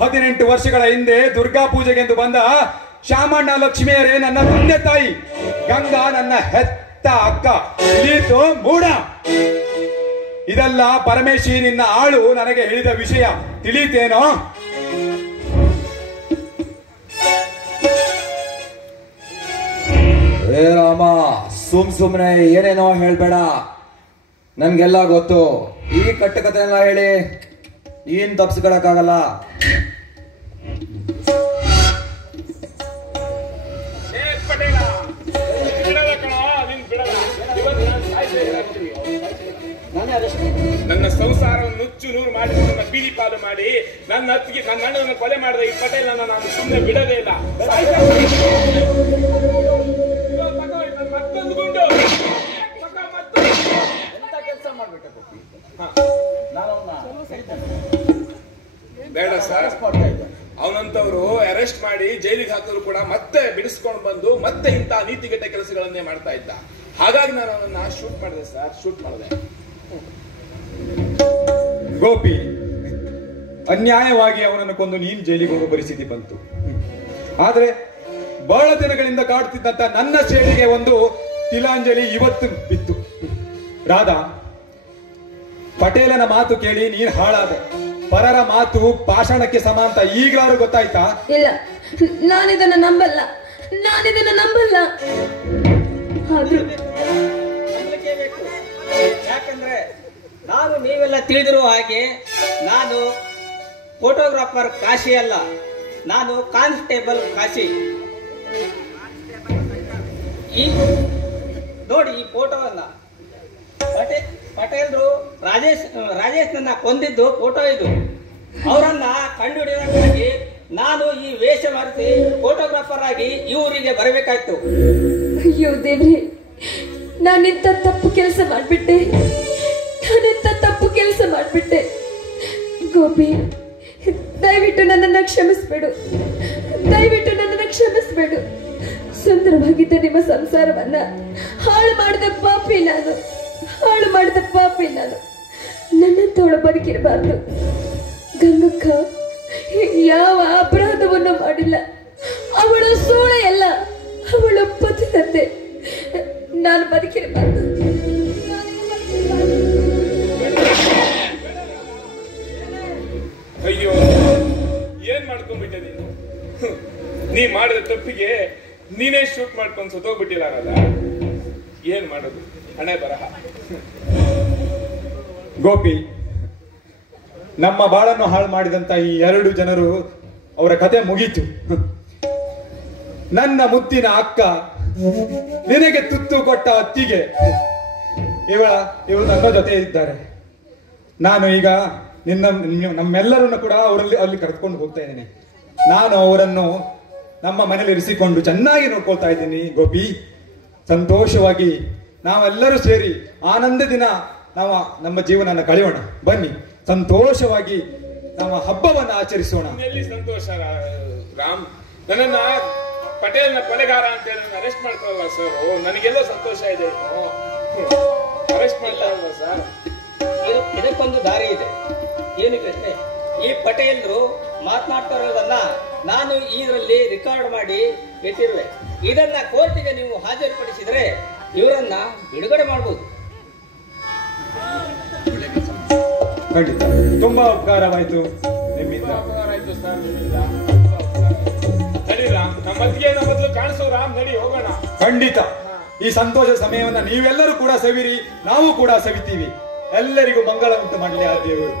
18 ವರ್ಷಗಳ ಹಿಂದೆ ದುರ್ಗಾ ಪೂಜೆಗೆಂದು ಬಂದ ಶಾಮಣ್ಣ ಲಕ್ಷ್ಮಿಯರೇ ನನ್ನ ತಂದೆ ತಾಯಿ, ಗಂಗಾ ನನ್ನ ಹೆತ್ತ ಅಕ್ಕ, ಇಳೀತು ಮೂಡ. ಇದೆಲ್ಲ ಪರಮೇಶಿ ನಿನ್ನ ಆಳು ನನಗೆ ಹೇಳಿದ ವಿಷಯ, ತಿಳಿತೇನೋ? ಏ ರಾಮ, ಸುಮ್ನೆ ಏನೇನೋ ಹೇಳ್ಬೇಡ. ನನ್ಗೆಲ್ಲ ಗೊತ್ತು. ಈ ಕಟ್ಟುಕತೆ ಎಲ್ಲ ಹೇಳಿ ಏನ್ ತಪ್ಪಿಸ್ಕೊಳಕ್ಕಾಗಲ್ಲ. ನನ್ನ ಸಂಸಾರವನ್ನು ನುಚ್ಚು ನೂರು ಮಾಡಿ ನನ್ನ ಬೀದಿ ಪಾಲು ಮಾಡಿ ನನ್ನ ಅತ್ತಿಗೆ ನನ್ನ ಅಣ್ಣನನ್ನು ಕೊಲೆ ಮಾಡಿದ ಈ ಪಟೇಲ್ ನಾನು ಸುಮ್ಮನೆ ಬಿಡದೇ ಇಲ್ಲ. ಮತ್ತೊಂದು ಗುಂಡು ಬೇಡ ಸರ್, ಅವನಂತವ್ರು ಅರೆಸ್ಟ್ ಮಾಡಿ ಜೈಲಿಗೆ ಹಾಕಿದ್ರು ಕೂಡ ಮತ್ತೆ ಬಿಡಿಸ್ಕೊಂಡು ಬಂದು ಮತ್ತೆ ಇಂಥ ನೀತಿಗೆಟ್ಟ ಕೆಲಸಗಳನ್ನೇ ಮಾಡ್ತಾ ಇದ್ದ. ಹಾಗಾಗಿ ನಾನು ಅವನನ್ನ ಶೂಟ್ ಮಾಡಿದೆ ಸರ್, ಶೂಟ್ ಮಾಡಿದೆ. ಗೋಪಿ, ಅನ್ಯಾಯವಾಗಿ ಅವನನ್ನು ಕೊಂದು ನೀನ್ ಜೈಲಿಗೆ ಹೋಗೋ ಪರಿಸ್ಥಿತಿ ಬಂತು. ಆದ್ರೆ ಬಹಳ ದಿನಗಳಿಂದ ಕಾಡ್ತಿದ್ದಂತ ನನ್ನ ಸೇಡಿಗೆ ಒಂದು ತಿಲಾಂಜಲಿ ಇವತ್ತು ಬಿತ್ತು. ರಾಧಾ, ಪಟೇಲನ ಮಾತು ಕೇಳಿ ನೀನ್ ಹಾಳಾದೆ. ಪರರ ಮಾತು ಪಾಷಾಣಕ್ಕೆ ಸಮ ಅಂತ ಈಗಲಾರು ಗೊತ್ತಾಯ್ತಾ? ಇಲ್ಲ, ನಾನಿದನ್ನ ನಂಬಲ್ಲ. ಆದ್ರೂ ನಂಬಿಕೆ ಬೇಕು. ಯಾಕಂದ್ರೆ ನಾನು ನೀವೆಲ್ಲ ತಿಳಿದಿರುವ ಹಾಗೆ ನಾನು ಫೋಟೋಗ್ರಾಫರ್ ಕಾಶಿ ಅಲ್ಲ, ನಾನು ಕಾನ್ಸ್ಟೇಬಲ್ ಕಾಶಿ. ಈ ನೋಡಿ ಈ ಫೋಟೋವನ್ನ ಪಟೇಲ್ರು ರಾಜೇಶ್ ನನ್ನ ಕೊಂದಿದ್ದು ಫೋಟೋ ಇದು. ಅವರನ್ನ ಕಂಡುಹಿಡಿಯೋದಕ್ಕಾಗಿ ನಾನು ಈ ವೇಷ ಮಾಡಿಸಿ ಫೋಟೋಗ್ರಾಫರ್ ಆಗಿ ಈ ಊರಿಗೆ ಬರಬೇಕಾಯ್ತು. ಅಯ್ಯೋ ದೇವ್ರೆ, ನಾನಿಂತ ತಪ್ಪು ಕೆಲಸ ಮಾಡ್ಬಿಟ್ಟೆ. ಗೋಪಿ, ದಯವಿಟ್ಟು ನನ್ನನ್ನು ಕ್ಷಮಿಸ್ಬೇಡು. ಸುಂದರವಾಗಿದ್ದ ನಿಮ್ಮ ಸಂಸಾರವನ್ನ ಹಾಳು ಮಾಡಿದ ಪಾಪಿ ನಾನು. ನನ್ನಂತವಳು ಬದುಕಿರಬಾರ್ದು. ಗಂಗಕ್ಕ ಯಾವ ಅಪರಾಧವನ್ನು ಮಾಡಿಲ್ಲ. ಅವಳು ಸೋಳೆಯಲ್ಲ, ಅವಳು ಪತಿರತ್ತೆ. ನಾನು ಬದುಕಿರಬಾರ್ದು. ಅಯ್ಯೋ, ಏನ್ ಮಾಡ್ಕೊಂಡ್ಬಿಟ್ಟೆ ನೀನು? ನೀ ಮಾಡಿದ ತಪ್ಪಿಗೆ ನೀನೇ ಶೂಟ್ ಮಾಡ್ಕೊಂಡು ಸತ್ತೋಗ್ಬಿಟ್ಟಿಲ್ಲ. ಏನ್ ಮಾಡೋದು? ಹಣೆ ಬರಹ. ಗೋಪಿ, ನಮ್ಮ ಬಾಳನ್ನು ಹಾಳು ಮಾಡಿದಂತ ಈ 2 ಜನರು ಅವರ ಕತೆ ಮುಗೀತು. ನನ್ನ ಮುತ್ತಿನ ಅಕ್ಕ, ನಿನಗೆ ತುತ್ತು ಕೊಟ್ಟ ಅತ್ತಿಗೆ, ಇವಳು ನನ್ನ ಜೊತೆ ಇದ್ದಾರೆ. ನಾನು ಈಗ ನಮ್ಮೆಲ್ಲರನ್ನು ಕೂಡ ಅಲ್ಲಿ ಕರೆದುಕೊಂಡು ಹೋಗ್ತಾ ಇದ್ದೇನೆ. ನಾನು ಅವರನ್ನು ನಮ್ಮ ಮನೇಲಿ ಇರಿಸಿಕೊಂಡು ಚೆನ್ನಾಗಿ ನೋಡ್ಕೊಳ್ತಾ ಇದ್ದೀನಿ. ಗೋಪಿ, ಸಂತೋಷವಾಗಿ ನಾವೆಲ್ಲರೂ ಸೇರಿ ಆನಂದ ದಿನ ನಮ್ಮ ಜೀವನ ಕಳೆಯೋಣ. ಬನ್ನಿ, ಸಂತೋಷವಾಗಿ ನಮ್ಮ ಹಬ್ಬವನ್ನು ಆಚರಿಸೋಣ. ಎಲ್ಲಿ ಸಂತೋಷ ರಾಮ್? ನನ್ನನ್ನ ಪಟೇಲ್ನ ಕೊಲೆಗಾರ ಅಂತ ಹೇಳಿ ಅರೆಸ್ಟ್ ಮಾಡ್ತಾರಲ್ಲ ಸರ್, ನನಗೆಲ್ಲೋ ಸಂತೋಷ ಇದೆ. ಅರೆಸ್ಟ್ ಮಾಡ್ತಾ ಇಲ್ವಾ ಸರ್? ಇದಕ್ಕೊಂದು ದಾರಿ ಇದೆ. ಏನಕ್ಕೆ? ಈ ಪಟೇಲ್ರು ಮಾತನಾಡ್ತಾ ಇರೋದನ್ನ ನಾನು ಇದರಲ್ಲಿ ರೆಕಾರ್ಡ್ ಮಾಡಿ ಇಟ್ಟಿರುವೆ. ಇದನ್ನ ಕೋರ್ಟಿಗೆ ನೀವು ಹಾಜರುಪಡಿಸಿದ್ರೆ ಇವರನ್ನ ಬಿಡುಗಡೆ ಮಾಡಬಹುದು. ಖಂಡಿತ ತುಂಬಾ ಉಪಕಾರವಾಯ್ತು ನಿಮ್ಮಿಂದ. ನಡಿ ರಾಮ್, ನಮ್ಮತ್ತಿಗೆ ಮೊದಲು ಕಾಣಿಸೋ ರಾಮ್, ನಡಿ ಹೋಗೋಣ. ಖಂಡಿತ ಈ ಸಂತೋಷ ಸಮಯವನ್ನ ನೀವೆಲ್ಲರೂ ಕೂಡ ಸವಿರಿ, ನಾವು ಕೂಡ ಸವಿತೀವಿ. ಎಲ್ಲರಿಗೂ ಮಂಗಳ ಉಂಟು ಮಾಡಲಿ ಆ ದೇವರು.